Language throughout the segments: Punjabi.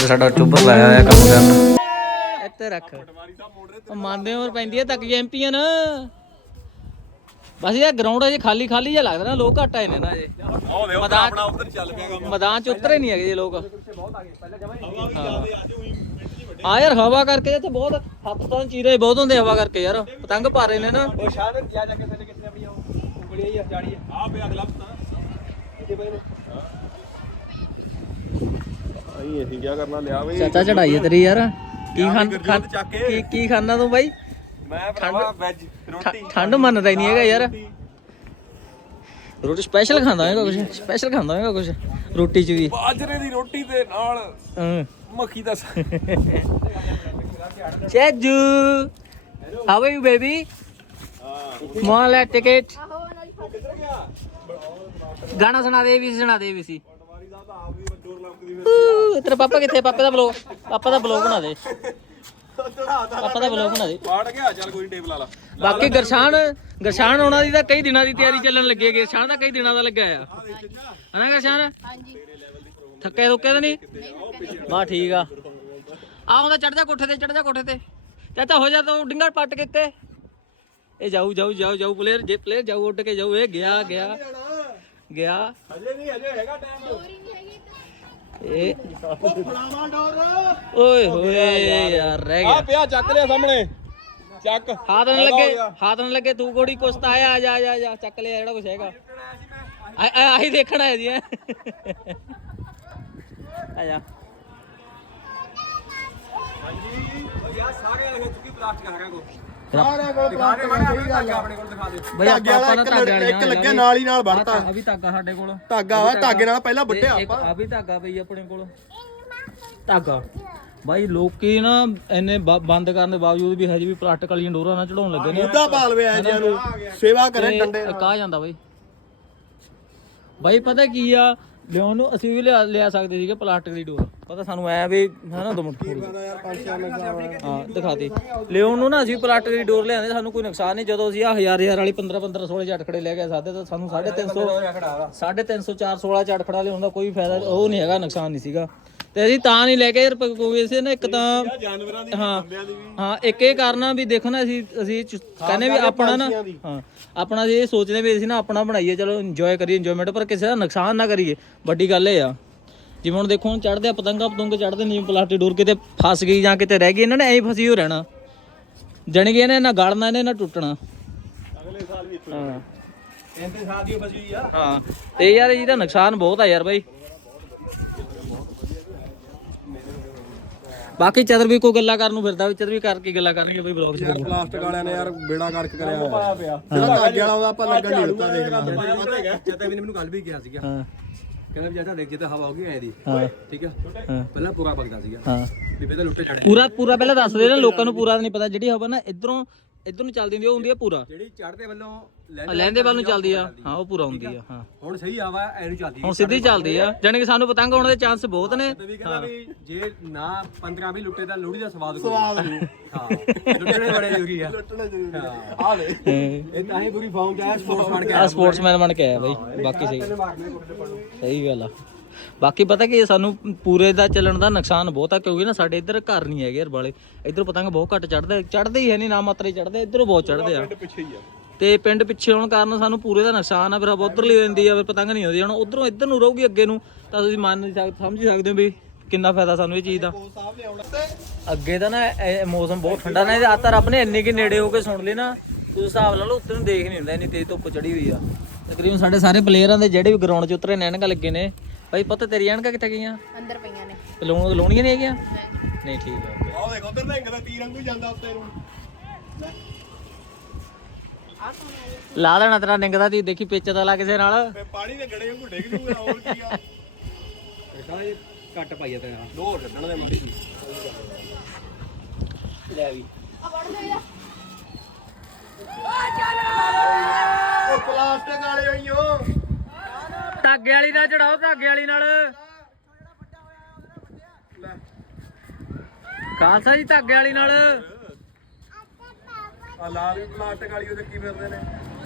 ਤੇ ਸਾਡਾ ਚੁੱਬਰ ਲਾਇਆ ਹੋਇਆ ਕੰਮ ਕਰਨ। ਇੱਥੇ ਰੱਖ। ਉਹ ਮੰਨਦੇ ਹੋਰ ਪੈਂਦੀ ਹੈ ਤੱਕ ਚੈਂਪੀਅਨ ਬਸ ਇਹ ਗਰਾਊਂਡ ਅਜੇ ਖਾਲੀ ਖਾਲੀ ਜਿਹਾ ਲੱਗਦਾ ਨਾ ਲੋਕ ਘੱਟ ਆਏ ਨੇ ਨਾ ਅਜੇ। ਮੈਦਾਨ ਆਪਣਾ ਉਧਰ ਚੱਲ ਪਿਆ ਕੰਮ ਮੈਦਾਨ ਚ ਉਤਰੇ ਨਹੀਂ ਹੈਗੇ ਜੇ ਲੋਕ। ਹਾਂ। ਆ ਯਾਰ ਹਵਾ ਕਰਕੇ ਇੱਥੇ ਬਹੁਤ ਹੱਥ ਤਾਂ ਚੀਰੇ ਬਹੁਤ ਹੁੰਦੇ ਹਵਾ ਕਰਕੇ ਯਾਰ। ਪਤੰਗ ਪਾ ਰਹੇ ਨੇ ਨਾ। ਉਹ ਸ਼ਾਹ ਨੇ ਜਾ ਜਾ ਕੇ ਥੱਲੇ ਕਿੱਥੇ ਆਪਣੀ ਉਹ ਉਂਗਲੀ ਆ ਜਾੜੀ ਆ। ਆ ਪਿਆ ਅਗਲਾ ਪਤਾ। ਇੱਥੇ ਪਏ ਨੇ? ਅਸੀਂ ਅਸੀਂ ਕੀ ਕਰਨਾ? ਲਿਆ ਬਈ। ਚਾਚਾ ਚੜਾਈ ਹੈ ਤੇਰੀ ਯਾਰ। ਕੀ ਯਾਰ, ਖਾਨ ਗੁਰਜੋਤ ਖਾਨ- ਚੱਕ ਕੇ। ਕੀ ਕੀ ਖਾਣਾ ਤੂੰ ਬਾਈ? ਮੈਂ ਭਰਾਵਾ ਵੈਜ ਰੋਟੀ ਠ- ਠੰਡ ਮੰਨਦਾ ਹੀ ਨਹੀਂ ਹੈਗਾ ਯਾਰ। ਰੋਟੀ। ਸਪੈਸ਼ਲ ਖਾਂਦਾ ਹੈਗਾ ਕੁਝ ਸਪੈਸ਼ਲ ਖਾਂਦਾ ਹੈਗਾ ਕੁਝ ਰੋਟੀ ਚ ਵੀ। ਬਾਜਰੇ ਦੀ ਰੋਟੀ ਦੇ ਨਾਲ। ਹਾਂ। ਮੱਖੀ ਦਾ ਸ- ਚੈਜੂ। ਹਾਊ ਆਰ ਯੂ ਬੇਬੀ ਮੋਨ ਲੈ ਟਿਕਟ ਗਾਣਾ ਸੁਣਾ ਦੇ ਵੀ ਸੁਣਾ ਦੇ ਵੀ ਸੀ। ਤੇਰਾ ਪਾਪਾ ਕਿੱਥੇ? ਪਾਪੇ ਦਾ ਬਲੌਗ ਪਾਪਾ ਦਾ ਬਲੌਗ ਬਣਾ ਦੇ। ਪਾਪਾ ਦਾ ਬਲੌਗ ਬਣਾ ਦੇ। ਪਾੜ ਗਿਆ ਚੱਲ ਕੋਈ ਟੇਬਲ ਵਾਲਾ ਬਾਕੀ ਗਰਸ਼ਾਨ ਗਰਸ਼ਾਨ ਉਹਨਾਂ ਦੀ ਤਾਂ ਕਈ ਦਿਨਾਂ ਦੀ ਤਿਆਰੀ ਚੱਲਣ ਲੱਗੀ ਹੈ। ਗਰਸ਼ਾਨ ਤਾਂ ਕਈ ਦਿਨਾਂ ਦਾ ਲੱਗਾ ਆ। ਹਨਾ ਗਰਸ਼ਾਨ? ਹਾਂਜੀ। ਥੱਕੇ ਥੁੱਕੇ ਤਾਂ ਨਹੀਂ? ਬਾ ਠੀਕ ਆ। ਆ ਹੁੰਦਾ ਚੜ ਜਾ ਕੋਠੇ ਤੇ ਚੜ ਜਾ ਕੋਠੇ ਤੇ। ਚਾਚਾ ਹੋ ਜਾ ਤੂੰ ਡਿੰਗਰ ਪੱਟ ਕੇ ਤੇ ਇਹ ਜਾਊ ਜਾਊ ਜਾਊ ਜਾਊ। ਪਲੇਅਰ ਜੇ ਪਲੇਅਰ ਜਾਊ ਉੱਡ ਕੇ ਜਾਊ। ਇਹ ਗਿਆ ਗਿਆ। ਗਿਆ। ਹਜੇ ਨਹੀਂ ਹਜੇ ਹੈਗਾ ਟਾਈਮ ਇਹ ਓਏ ਹੋਏ ਯਾਰ। ਰਹਿ ਆ ਗਿਆ ਪਿਆ ਚੱਕ ਲਿਆ ਸਾਹਮਣੇ। ਚੱਕ। ਹੱਥ ਨਾਲ ਲੱਗੇ ਹੱਥ ਨਾਲ ਲੱਗੇ ਤੂੰ ਕੋੜੀ ਕੁਸਤਾ ਆਇਆ ਆ ਜਾ ਆ ਜਾ ਆ ਜਾ ਚੱਕ ਲਿਆ ਜਿਹੜਾ ਕੁਛ ਹੈਗਾ। ਆ- ਆ- ਆਹੀ ਦੇਖਣਾ ਹੈ ਜੀ ਹੈਂ। ਆ ਜਾ। ਯਾਰ ਸਾਰੇ ਅਲੱਗ ਚੁੱਕੀ ਪਲਾਸਟਿਕ ਰਿਹਾ ਕੋ ਕੋਲ ਆਪਣੇ ਕੋਲ ਦਿਖਾ ਬਈ ਧਾਗੇ ਵਾਲਾ ਆਪਾਂ ਇੱਕ ਧਾਗੇ ਵਾਲੀ ਇੱਕ ਲੱਗਿਆ ਨਾਲ ਹੀ ਨਾਲ ਵੜਤਾ। ਆ ਵੀ ਧਾਗਾ ਸਾਡੇ ਕੋਲ। ਧਾਗਾ ਵਾ ਧਾਗੇ। ਨਾਲ ਪਹਿਲਾਂ ਵੱਢਿਆ ਇੱਕ ਆਪਾਂ। ਆ ਵੀ ਧਾਗਾ ਪਈ ਆਪਣੇ ਕੋਲ। ਧਾਗਾ। ਬਾਈ ਲੋਕੀ ਨਾ ਇੰਨੇ ਬ- ਬੰਦ ਕਰਨ ਦੇ ਬਾਵਜੂਦ ਵੀ ਹਜੇ ਵੀ ਪਲਾਸਟਿਕ ਵਾਲੀਆਂ ਡੋਰਾਂ ਨਾਲ ਚੜਾਉਣ ਲੱਗੇ ਨੇ। ਮੁੱਦਾ ਪਾਲ ਵੇ ਐ ਜਿਆਂ ਨੂੰ ਸੇਵਾ ਕਰੇ ਡੰਡੇ ਜਾਂਦਾ ਬਾਈ? ਬਾਈ ਪਤਾ ਕੀ ਆ ਲਿਆਉਣ ਨੂੰ ਅਸੀਂ ਵੀ ਲਿਆ ਲਿਆ ਸਕਦੇ ਸੀਗੇ ਪਲਾਸਟਿਕ ਦੀ ਡੋਰ। ਪਤਾ ਸਾਨੂੰ ਐ ਵੀ ਹਨਾ ਦੋ ਮਿੰਟ ਥੋੜ੍ਹੀ ਜਿਹੀ। ਯਾਰ 5-6 ਮਿੰਟ ਹਾਂ ਦਿਖਾ ਦੇ। ਲਿਆਉਣ ਨੂੰ ਨਾ ਅਸੀਂ ਪਲਾਸਟਿਕ ਦੀ ਡੋਰ ਲਿਆਂਦੇ ਸਾਨੂੰ ਕੋਈ ਨੁਕਸਾਨ ਨਹੀਂ। ਜਦੋਂ ਅਸੀਂ ਆ ਹਜ਼ਾਰ ਹਜ਼ਾਰ ਵਾਲੀ 15 15 16 ਚ ਅਟਕੜੇ ਲੈ ਗਏ ਸਾਦੇ ਤਾਂ ਸਾਨੂੰ 350 350 4 16 ਚ ਅਟਕੜਾ ਲਿਆਉਣ ਦਾ ਕੋਈ ਫਾਇਦਾ ਉਹ ਨਹੀਂ ਹੈਗਾ ਨੁਕਸਾਨ ਨਹੀਂ ਸੀਗਾ। ਤੇ ਅਸੀਂ ਤਾਂ ਨਹੀਂ ਲੈ ਕੇ ਯਾਰ ਕਿਉਂਕਿ ਇਸੇ ਨਾ ਇੱਕ ਤਾਂ ਜਾਨਵਰਾਂ ਦੀ ਹਾਂ ਹਾਂ ਇੱਕ ਇਹ ਕਾਰਨਾ ਵੀ ਦੇਖੋ ਨਾ ਅਸੀਂ ਅਸੀਂ ਕਹਿੰਦੇ ਵੀ ਆਪਣਾ ਨਾ ਹਾਂ ਆਪਣਾ ਅਸੀਂ ਇਹ ਸੋਚਦੇ ਵੀ ਅਸੀਂ ਨਾ ਆਪਣਾ ਬਣਾਈਏ ਚਲੋ ਇੰਜੋਏ ਕਰੀਏ ਇੰਜੋਇਮੈਂਟ ਪਰ ਕਿਸੇ ਦਾ ਨੁਕਸਾਨ ਨਾ ਕਰੀਏ ਵੱਡੀ ਗੱਲ ਇਹ ਆ। ਜਿਵੇਂ ਹੁਣ ਦੇਖੋ ਹੁਣ ਚੜਦੇ ਆ ਪਤੰਗਾ ਪਤੰਗ ਚੜਦੇ ਨਹੀਂ ਪਲਾਸਟਿਕ ਡੋਰ ਕਿਤੇ ਫਸ ਗਈ ਜਾਂ ਕਿਤੇ ਰਹਿ ਗਈ ਇਹਨਾਂ ਨੇ ਐਂ ਫਸੀ ਹੋ ਰਹਿਣਾ। ਜਣ ਗਏ ਨੇ ਨਾ ਗਲਣਾ ਇਹਨੇ ਨਾ ਟੁੱਟਣਾ। ਅਗਲੇ ਸਾਲ ਵੀ ਇੱਥੋਂ ਹਾਂ ਇੰਤੇ ਸਾਹ ਦੀ ਫਸੀ ਹੋਈ ਆ। ਹਾਂ। ਤੇ ਯਾਰ ਇਹਦਾ ਨੁਕਸਾਨ ਬਹੁਤ ਆ ਯਾਰ ਬਾਈ। ਬਾਕੀ ਚਦਰ ਵੀ ਕੋਈ ਗੱਲਾਂ ਕਰਨ ਨੂੰ ਫਿਰਦਾ ਵੀ ਚਦਰ ਵੀ ਕਰ ਕੀ ਗੱਲਾਂ ਕਰਨਗੇ ਬਈ ਬਲੌਗ ਚ। ਯਾਰ ਪਲਾਸਟਿਕ ਵਾਲਿਆਂ ਨੇ ਯਾਰ ਬੇੜਾ ਕਰਕੇ ਕਰਿਆ। ਜਿਹੜਾ ਧਾਗੇ ਵਾਲਾ ਉਹਦਾ ਆਪਾਂ ਲੱਗਣ ਨਹੀਂ ਦਿੱਤਾ ਦੇਖ ਲਾ। ਜਦ ਵੀ ਨੇ ਮੈਨੂੰ ਗੱਲ ਵੀ ਕਿਹਾ ਸੀਗਾ। ਹਾਂ। ਕਹਿੰਦਾ ਵੀ ਜਦੋਂ ਦੇਖ ਜਿੱਦਾਂ ਹਵਾ ਹੋ ਗਈ ਐ ਦੀ। ਹਾਂ। ਠੀਕ ਆ? ਪਹਿਲਾਂ ਪੂਰਾ ਵਗਦਾ ਸੀਗਾ। ਹਾਂ। ਵੀ ਪਹਿਲਾਂ ਲੁੱਟੇ ਚੜਿਆ ਪੂਰਾ ਪੂਰਾ ਪਹਿਲਾਂ ਦੱਸ ਦੇ ਨਾ ਲੋਕਾਂ ਨੂੰ ਪੂਰਾ ਨਹੀਂ ਪਤਾ। ਜਿਹੜੀ ਹਵਾ ਨਾ ਇਧਰੋਂ ਇਧਰ ਨੂੰ ਚੱਲਦੀ ਹੁੰਦੀ ਉਹ ਹੁੰਦੀ ਆ ਪੂਰਾ। ਜਿਹੜੀ ਚੜਦੇ ਵੱਲੋਂ ਲਹਿੰਦੇ ਵੱਲ ਨੂੰ ਚੱਲਦੀ ਆ। ਹਾਂ ਉਹ ਪੂਰਾ ਹੁੰਦੀ ਆ? ਹਾਂ। ਹੁਣ ਸਹੀ ਹਵਾ ਐ ਨੂੰ ਚੱਲਦੀ। ਹੁਣ ਸਿੱਧੀ ਚੱਲਦੀ ਆ। ਜਾਣੀ ਕਿ ਸਾਨੂੰ ਪਤੰਗ ਆਉਣ ਦੇ ਚਾਂਸ ਬਹੁਤ ਨੇ। ਤੇ ਵੀ ਕਹਿੰਦਾ ਵੀ ਜੇ ਨਾ 15 ਵੀ ਲੁੱਟੇ ਤਾਂ ਲੋਹੜੀ ਦਾ ਸਵਾਦ ਕੋਈ ਸਵਾਦ ਨਹੀਂ। ਹਾਂ ਲੁੱਟਣੇ ਬੜੇ ਜ਼ਰੂਰੀ ਆ। ਆ। ਲੈ। ਇਹ ਤਾਂ ਹੀ ਪੂਰੀ ਫਾਰਮ ਚ ਆਇਆ ਸਪੋਰਟਸ ਬਣ ਕੇ ਆ ਸਪੋਰਟਸਮੈਨ ਬਣ ਕੇ ਆਇਆ ਬਾਈ। ਬਾਕੀ ਸਹੀ। ਸਹੀ ਗੱਲ ਆ। ਬਾਕੀ ਪਤਾ ਕੀ ਸਾਨੂੰ ਪੂਰੇ ਦਾ ਚੱਲਣ ਦਾ ਨੁਕਸਾਨ ਬਹੁਤ ਆ ਕਿਉਂਕਿ ਨਾ ਸਾਡੇ ਇੱਧਰ ਘਰ ਨਹੀਂ ਹੈਗੇ ਯਾਰ ਵਾਲੇ ਇੱਧਰ ਪਤੰਗ ਬਹੁਤ ਘੱਟ ਚੜਦੇ ਚੜਦੇ ਹੀ ਹੈ ਨਹੀਂ ਨਾ ਮਾਤਰੇ ਚੜਦੇ ਇੱਧਰੋਂ ਬਹੁਤ ਚੜਦੇ ਆ। ਪਿੱਛੇ ਹੀ ਆ। ਤੇ ਪਿੰਡ ਪਿੱਛੇ ਹੋਣ ਕਾਰਨ ਸਾਨੂੰ ਪੂਰੇ ਦਾ ਨੁਕਸਾਨ ਆ ਫਿਰ ਆਪ ਉੱਧਰ ਲਈ ਜਾਂਦੀ ਆ ਫਿਰ ਪਤੰਗ ਨਹੀਂ ਆਉਂਦੀ। ਹੁਣ ਉਧਰੋਂ ਇੱਧਰ ਨੂੰ ਰਹੂਗੀ ਅੱਗੇ ਨੂੰ ਤਾਂ ਤੁਸੀਂ ਮੰਨ ਨਹੀਂ ਸਕਦੇ ਸਮਝ ਸਕਦੇ ਹੋ ਵੀ ਕਿੰਨਾ ਫਾਇਦਾ ਸਾਨੂੰ ਇਹ ਚੀਜ਼ ਦਾ। ਅੱਗੇ ਤਾਂ ਨਾ ਇਹ ਮੌਸਮ ਬਹੁਤ ਠੰਡਾ ਨਾ ਆ ਤਾਂ ਰੱਬ ਨੇ ਇੰਨੇ ਕਿ ਨੇੜੇ ਹੋ ਕੇ ਸੁਣ ਲਈ ਨਾ ਤੁਸੀਂ ਹਿਸਾਬ ਲਾ ਲਓ ਉੱਤੇ ਨੂੰ ਦੇਖ ਨਹੀਂ ਹੁੰਦਾ ਇੰਨੀ ਤੇਜ਼ ਧੁੱਪ ਚੜੀ ਹੋਈ ਆ। ਤਕਰੀਬਨ ਸਾਡੇ ਸਾਰੇ ਪਲੇਅਰਾਂ ਦੇ ਜਿਹੜੇ ਵੀ ਗਰਾਊਂਡ 'ਚ ਉਤਰੇ ਨੇ ਐਨਕਾਂ ਲੱਗੇ ਨੇ। ਭਾਈ ਪਤਾ ਤੇਰੀ ਐਨਕਾਂ ਕਿੱਥੇ ਗਈਆਂ? ਅੰਦਰ ਪਈਆਂ ਨੇ। ਲਾਉਣ ਲਾਉਣੀਆਂ ਨਹੀਂ ਹੈਗੀਆਂ? ਨਹੀਂ ਠੀਕ ਆ ਆਹ ਦੇਖ ਉਧਰ ਨਿੰਗ ਦਾ ਤੀਰ ਵਾਂਗੂ ਜਾਂਦਾ ਉੱਤੇ ਨੂੰ। ਲਾ ਦੇਣਾ ਤੇਰਾ ਨਿੰਗਦਾ ਤੀ ਦੇਖੀ ਪਿੱਛ ਤਾਂ ਲਾ ਕਿਸੇ ਨਾਲ। ਪਾਣੀ ਦੇ ਗੜੇ ਵਾਂਗੂ ਡਿੱਗ ਜੂਗਾ ਹੋਰ ਕੀ ਆ। ਇਹਦਾ ਇਹ ਕੱਟ ਪਾਈਆ ਤੇ ਦੋ ਕੱਢਣ ਦੇ ਜੀ। ਲੈ ਵੀ। ਉਹ ਪਲਾਸਟਿਕ ਵਾਲੇ ਆਈਓ। ਧਾਗੇ ਵਾਲੀ ਨਾਲ ਚੜਾਓ ਧਾਗੇ ਵਾਲੀ ਨਾਲ। ਖਾਲਸਾ ਜੀ ਧਾਗੇ ਵਾਲੀ ਨਾਲ। ਆ ਲਾਲ ਵੀ ਪਲਾਸਟਿਕ ਵਾਲੀ ਉਹਦੇ ਕੀ ਫਿਰਦੇ ਨੇ?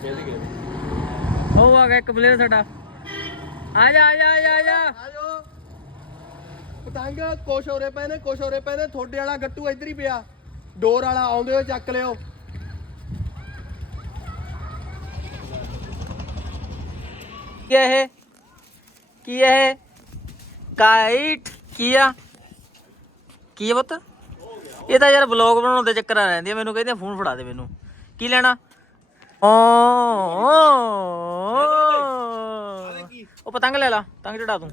ਖੇਡ ਗਏ ਉਹ ਆ ਗਿਆ ਇੱਕ ਪਲੇਅਰ ਸਾਡਾ। ਆ ਜਾ ਆ ਜਾ ਆ ਜਾ ਆ ਜਾ। ਆਜੋ। ਪਤੰਗ ਕੁਛ ਹੋਰੇ ਪਏ ਨੇ ਕੁਛ ਹੋਰੇ ਪਏ ਨੇ। ਤੁਹਾਡੇ ਵਾਲਾ ਗੱਟੂ ਇੱਧਰ ਹੀ ਪਿਆ। ਡੋਰ ਵਾਲਾ ਆਉਂਦੇ ਹੋ ਚੱਕ ਲਿਓ। ਕੀ ਹੈ ਇਹ? ਕੀ ਹੈ ਇਹ? ਕਾਈਟ ਕੀ ਆ? ਕੀ ਹੈ ਪੁੱਤ? ਇਹ ਤਾਂ ਯਾਰ ਵਲੌਗ ਬਣਾਉਣ ਦੇ ਚੱਕਰਾਂ ਰਹਿੰਦੀ ਆ ਮੈਨੂੰ ਕਹਿੰਦੇ ਫੋਨ ਫੜਾ ਦੇ ਮੈਨੂੰ। ਕੀ ਲੈਣਾ? ਓ ਉਹ ਪਤੰਗ ਲੈ ਲਾ ਪਤੰਗ ਚੜਾ ਤੂੰ।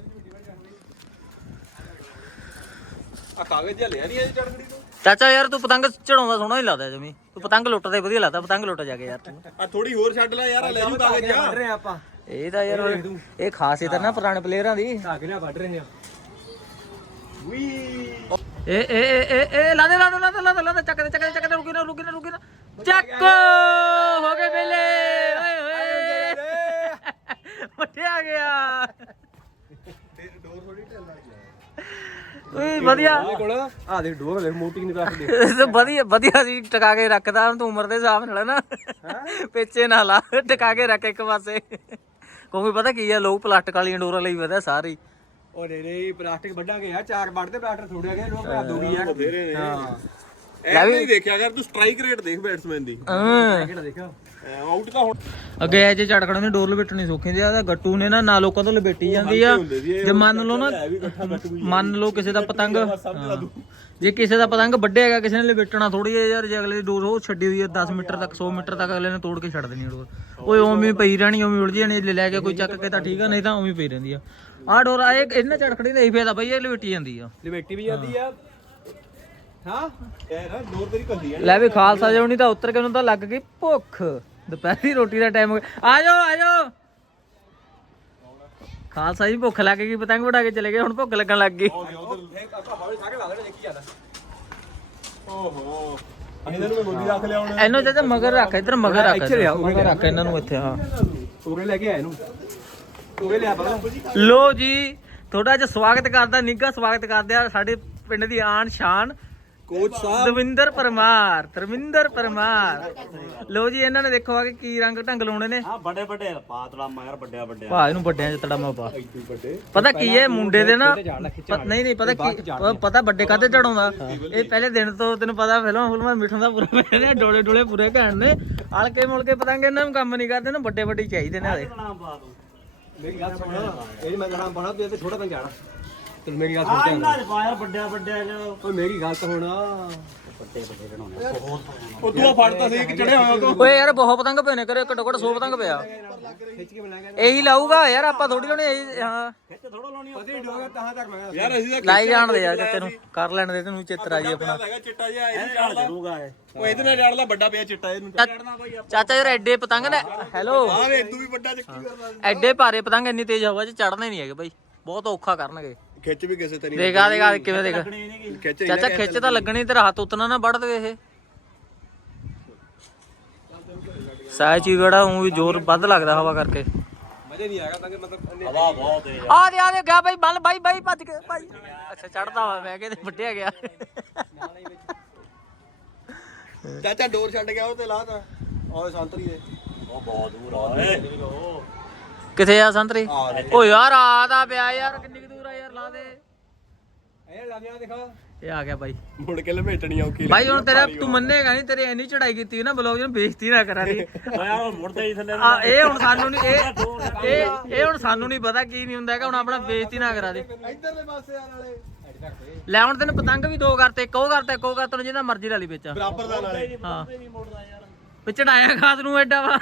ਆ ਕਾਗਜ਼ ਜਿਹਾ ਲਿਆ ਨਹੀਂ ਇਹ ਚੜਕੜੀ ਤੋਂ? ਚਾਚਾ ਯਾਰ ਤੂੰ ਪਤੰਗ ਚੜਾਉਂਦਾ ਸੋਹਣਾ ਹੀ ਲੱਗਦਾ ਜਮੀ। ਤੂੰ ਪਤੰਗ ਲੁੱਟਦਾ ਹੀ ਵਧੀਆ ਲੱਗਦਾ ਪਤੰਗ ਲੁੱਟ ਜਾ ਕੇ ਯਾਰ ਤੂੰ। ਆ ਥੋੜੀ ਹੋਰ ਛੱਡ ਲੈ ਯਾਰ ਲੈ ਜੂ ਕਾਗਜ਼ ਜਿਹਾ। ਵੱਢ ਰਹੇ ਆ ਆਪਾਂ। ਇਹ ਤਾਂ ਯਾਰ ਇਹ ਖਾਸ ਇਹ ਤਾਂ ਨਾ ਪੁਰਾਣੇ ਪਲੇਅਰਾਂ ਦੀ। ਧਾਗੇ ਨਾਲ ਵੱਢ ਰਹੇ ਆ। ਵੀ ਏ ਏ ਏ ਏ ਏ ਲਾ ਦੇ ਲਾ ਦੇ ਲਾ ਦੇ ਲਾ ਦੇ ਲਾ ਦੇ ਚੱਕ ਦੇ ਚੱਕ ਦੇ ਚੱਕ ਦੇ ਰੁਕੀ ਨਾ ਰੁਕੀ ਨਾ ਰੁਕੀ ਨਾ। ਚੱਕ! ਹੋ ਗਏ ਵੇਲੇ। ਓਏ ਓਏ। ਮੱਠਿਆ ਗਿਆ ਓਏ ਵਧੀਆ। ਕੋਲ? ਆ ਦੇਖ ਡੋਰ ਲੈ ਮੋਟੀ ਨਹੀਂ ਰੱਖ ਦੇ। ਇਹ ਤਾਂ ਵਧੀਆ ਵਧੀਆ ਸੀ ਟਕਾ ਕੇ ਰੱਖਦਾ ਤੂੰ ਉਮਰ ਦੇ ਹਿਸਾਬ ਨਾਲ ਨਾ। ਪਿੱਛੇ ਨਾ ਲਾ ਟਕਾ ਕੇ ਰੱਖ ਇੱਕ ਪਾਸੇ। ਕਿਉਂਕਿ ਪਤਾ ਕੀ ਆ ਲੋਕ ਪਲਾਸਟਿਕ ਵਾਲੀਆਂ ਡੋਰਾਂ ਲਈ ਵਧਿਆ ਸਾਰੇ। ਉਹ ਰੇ ਰੇ ਪਲਾਸਟਿਕ ਵੱਢਾਂਗੇ ਆ ਚਾਰ ਵੱਢਦੇ ਪਲਾਸਟਿਕ ਥੋੜੇ ਹੈਗੇ ਲੋਕ ਭਰਾ ਦੋਗੀ ਯਾਰ। ਬਥੇਰੇ ਨੇ। ਹਾਂ। ਐ ਨਹੀਂ ਦੇਖਿਆ ਕਰ ਤੂੰ ਸਟ੍ਰਾਈਕ ਰੇਟ ਦੇਖ ਬੈਟਸਮੈਨ ਦੀ। ਹਾਂ। ਕਿਹੜਾ ਦੇਖੋ ਆਊਟ ਤਾਂ ਹੁਣ ਅੱਗੇ ਇਹ ਜੇ ਝੜਕਣ ਦੀ ਡੋਰ ਲਪੇਟਣੀ ਸੌਖੀ ਦੀ ਆ ਗੱਟੂ ਨੇ ਨਾ ਨਾ ਲੋਕਾਂ ਤੋਂ ਲਪੇਟੀ ਜਾਂਦੀ ਆ। ਜੇ ਮੰਨ ਲਓ ਨਾ ਮੰਨ ਲਓ ਕਿਸੇ ਦਾ ਪਤੰਗ। ਜੇ ਕਿਸੇ ਦਾ ਪਤੰਗ ਵੱਡਿਆ ਹੈਗਾ ਕਿਸੇ ਨੇ ਲਪੇਟਣਾ ਥੋੜੀ ਹੈ ਯਾਰ ਜੇ ਅਗਲੇ ਦੀ ਡੋਰ ਉਹ ਛੱਡੀ ਹੋਈ ਹੈ 10 ਮੀਟਰ ਤੱਕ 100 ਮੀਟਰ ਤੱਕ ਅਗਲੇ ਨੇ ਤੋੜ ਕੇ ਛੱਡ ਦੇਣੀ ਆ ਡੋਰ ਓਏ ਉਵੇਂ ਹੀ ਪਈ ਰਹਿਣੀ ਉਵੇਂ ਉਲਝ ਜਾਣੀ ਜੇ ਲੈ ਕੇ ਕੋਈ ਚੱਕ ਕੇ ਤਾਂ ਠੀਕ ਆ ਨਹੀਂ ਤਾਂ ਉਵੇਂ ਹੀ ਪਈ ਰਹਿੰਦੀ ਆ। ਆਹ ਡੋਰ ਆ ਇਹ ਇਹਨਾਂ ਝੜਕਣੀ ਦਾ ਹੀ ਫਾਇਦਾ ਬਈ ਇਹ ਲਪੇਟੀ ਜਾਂਦੀ ਆ। ਲਵੇਟੀ ਵੀ ਜਾਂਦੀ ਆ। ਹਾਂ? ਨਾ ਡੋਰ ਤੇਰੀ ਕੱਲੀ ਆ। ਲੈ ਵੀ ਖਾਲਸਾ ਜਿਉਣੀ ਤਾਂ ਉੱਤਰ ਕੇ ਉਹਨੂੰ ਤਾਂ ਲੱਗ ਗਈ ਭੁੱਖ। ਦੁਪਹਿਰੀ ਰੋਟੀ ਦਾ ਟਾਈਮ ਹੋ ਗਿਆ। ਆ ਜਾਓ ਆ ਜਾਓ। ਖਾਲਸਾ ਜੀ ਭੁੱਖ ਲੱਗ ਗਈ ਪਤੰਗ ਉਡਾ ਕੇ ਚਲੇ ਗਏ ਹੁਣ ਭੁੱਖ ਲੱਗਣ ਲੱਗ ਗਈ। ਓਹੋ। ਇਹਨਾਂ ਨੂੰ ਮੈਂ ਗੋਦੀ ਰੱਖ ਲਿਆ ਹੁਣ। ਇਹਨੂੰ ਚਾਚਾ ਮਗਰ ਰੱਖ ਇੱਧਰ ਮਗਰ ਰੱਖ ਇੱਥੇ ਇਹਨਾਂ ਨੂੰ ਇੱਥੇ ਹਾਂ। ਉਰੇ ਲੈ ਕੇ ਆਏ ਇਹਨੂੰ। ਲੋ ਜੀ ਤੁਹਾਡਾ ਅੱਜ ਸਵਾਗਤ ਕਰਦਾ ਨਿੱਘਾ ਸਵਾਗਤ ਕਰਦੇ ਆ ਸਾਡੇ ਪਿੰਡ ਦੀ ਆਨ ਸ਼ਾਨ। ਕੋਚ ਸਾਹਿਬ। ਦਵਿੰਦਰ ਪਰਮਾਰ ਧਰਮਿੰਦਰ ਪਰਮਾਰ। ਲੋ ਜੀ ਇਹਨਾਂ ਨੇ ਦੇਖੋ ਆ ਕਿ ਕੀ ਰੰਗ ਢੰਗ ਲਾਉਣੇ ਨੇ। ਆ ਵੱਡੇ ਵੱਡੇ ਪਾਤਲਾ ਮਗਰ ਵੱਡਿਆ ਵੱਡਿਆ। ਭਾ ਇਹਨੂੰ ਵੱਡਿਆਂ ਚ ਤੜਾ ਮੈਂ ਪਾ। ਪਤਾ ਕੀ ਹੈ ਮੁੰਡੇ ਦੇ ਨਾ ਨਹੀਂ ਨਹੀਂ ਪਤਾ ਕੀ ਪਤਾ ਵੱਡੇ ਕਾਦੇ ਚੜਾਉਂਦਾ? ਇਹ ਪਹਿਲੇ ਦਿਨ ਤੋਂ ਤੈਨੂੰ ਪਤਾ ਫਿਲਮਾਂ ਫਿਲਮਾਂ ਮਿਠਣ ਦਾ ਪੂਰਾ ਨੇ ਡੋਲੇ ਡੋਲੇ ਪੂਰੇ ਘੈਂਟ ਨੇ। ਹਲਕੇ ਮੁਲਕੇ ਪਤੰਗ ਇਹਨਾਂ ਨੂੰ ਕੰਮ ਨਹੀਂ ਕਰਦੇ ਨਾ ਵੱਡੇ ਵੱਡੇ ਚਾਹੀਦੇ ਨੇ ਦੋ। ਮੇਰੀ ਗੱਲ ਸੁਣ। ਇਹ ਮੈਂ ਨਾਮ ਪਾਣਾ ਤੂੰ ਤੇ ਛੋਟਾ ਤਾਂ ਜਾਣਾ। ਤੂੰ ਮੇਰੀ ਗੱਲ ਆ ਸੁਣ ਇਹਨਾਂ ਦੇ ਪਾਇਆ ਵੱਡਿਆ ਵੱਡਿਆ ਜੋ ਓਏ ਮੇਰੀ ਗੱਲ ਤਾਂ ਹੁਣ ਵੱਡੇ ਵੱਡੇ ਬਣਾਉਣੇ ਆ, ਬਹੁਤ ਉਹ ਤੂੰ ਆ ਫੜਦਾ ਸੀ ਕਿ ਚੜਿਆ ਹੋਇਆ ਤੂੰ? ਓਏ ਯਾਰ ਬਹੁਤ ਪਤੰਗ ਪਏ ਨੇ ਕਰੇ ਘੱਟੋ ਘੱਟ 100 ਪਤੰਗ ਪਿਆ। ਖਿੱਚ ਕੇ ਬਣਾਏਗਾ ਇਹੀ ਲਾਊਗਾ ਯਾਰ ਆਪਾਂ ਥੋੜੀ ਲਾਉਣੀ ਹਾਂ। ਖਿੱਚ ਥੋੜਾ ਲਾਉਣੀ ਪਤਾ ਹੀ ਡੋਗਾ ਤਾਂ ਤੱਕ ਮੈਂ। ਯਾਰ ਅਸੀਂ ਤਾਂ ਲਾਈ ਜਾਣ ਦੇ ਯਾਰ ਕਿ ਤੈਨੂੰ ਕਰ ਲੈਣ ਦੇ ਤੈਨੂੰ ਚਿੱਤਰ ਆ ਜੀ ਆਪਣਾ। ਚਿੱਟਾ ਜਿਹਾ ਇਹਦੇ ਝਾੜ ਜਰੂਗਾ ਇਹ ਉਹ ਇਹਦੇ ਨਾਲ ਜੜਦਾ ਵੱਡਾ ਪਿਆ ਚਿੱਟਾ ਇਹਨੂੰ ਚਾਚਾ ਯਾਰ ਐਡੇ ਪਤੰਗ ਨੇ। ਹੈਲੋ। ਆ ਵੇ ਤੂੰ ਵੀ ਵੱਡਾ ਚੱਕੀ ਕਰਦਾ। ਐਡੇ ਭਾਰੇ ਪਤੰਗ ਇੰਨੀ ਤੇਜ਼ ਹਵਾ 'ਚ ਚੜਨੇ ਨਹੀਂ ਹੈਗੇ ਬਾਈ। ਬਹੁਤ ਔਖਾ ਕਰਨਗੇ। ਖਿੱਚ ਵੀ ਕਿਸੇ ਤੇ ਨਹੀਂ ਦੇਖ ਆ ਦੇਖ ਆ ਕਿਵੇਂ ਦੇਖ। ਖਿੱਚ ਚਾਚਾ ਖਿੱਚ ਤਾਂ ਲੱਗਣੀ ਤੇਰਾ ਹੱਥ ਉਤਨਾ ਨਾ ਵੱਢ ਦੇਵੇ ਇਹ। ਸਾਇ ਚੀਗੜਾ ਉਹ ਵੀ ਜ਼ੋਰ ਵੱਧ ਲੱਗਦਾ ਹਵਾ ਕਰਕੇ। ਮਜ਼ੇ ਨਹੀਂ ਆਏਗਾ ਤਾਂ ਕਿ ਮਤਲਬ ਹਵਾ ਬਹੁਤ ਹੈ ਆ। ਦੇ ਆ ਦੇ ਗਿਆ ਬਾਈ ਬੱਲ ਬਾਈ ਬਾਈ ਭੱਜ ਕੇ ਬਾਈ ਅੱਛਾ ਚੜਦਾ ਵਾ ਮੈਂ ਕਿਹਾ ਤੇ ਵੱਟਿਆ ਗਿਆ। ਚਾਚਾ ਡੋਰ ਛੱਡ ਗਿਆ ਉਹ ਤੇ ਲਾ ਤਾ। ਓਏ ਸੰਤਰੀ ਦੇ। ਉਹ ਬਹੁਤ ਦੂਰ ਆ। ਕਿੱਥੇ ਆ ਸੰਤਰੀ? ਓ ਯਾਰ ਆ ਦਾ ਪਿਆ ਯਾਰ ਕਿੰਨੀ ਕੁ ਦੇ। ਇਹ ਦੇਖੋ। ਆ ਗਿਆ ਬਾਈ। ਮੁੜ ਕੇ ਲਪੇਟਣੀ ਔਖੀ ਬਾਈ ਹੁਣ ਤੇਰਾ ਤੂੰ ਮੰਨੇਗਾ ਨਹੀਂ ਤੇਰੇ ਇੰਨੀ ਚੜਾਈ ਕੀਤੀ ਨਾ ਬਲੌਗ ਨੂੰ ਬੇਇੱਜ਼ਤੀ ਨਾ ਕਰਾ ਦੀ। ਉਹ ਮੁੜਦੇ ਹੀ ਥੱਲੇ ਆ ਇਹ ਹੁਣ ਸਾਨੂੰ ਨਹੀਂ ਇਹ ਇਹ ਇਹ ਹੁਣ ਸਾਨੂੰ ਨਹੀਂ ਪਤਾ ਕੀ ਨਹੀਂ ਹੁੰਦਾ ਹੈਗਾ ਹੁਣ ਆਪਣਾ ਬੇਇੱਜ਼ਤੀ ਨਾ ਕਰਾ ਦੇ। ਇਧਰਲੇ ਪਾਸੇ ਆ ਨਾਲੇ। ਲੈ ਹੁਣ ਤੈਨੂੰ ਪਤੰਗ ਵੀ ਦੋ ਕਰਤੇ ਇੱਕ ਉਹ ਕਰਤਾ ਇੱਕ ਉਹ ਕਰਤਾ ਜਿਹਦਾ ਮਰਜ਼ੀ ਲਾ ਲਈ ਵਿੱਚ। ਬਰਾਬਰ ਦਾ ਨਾਲੇ। ਹਾਂ। ਵੀ ਚੜਾਇਆ ਖਾਸ ਨੂੰ ਐਡਾ ਵਾ।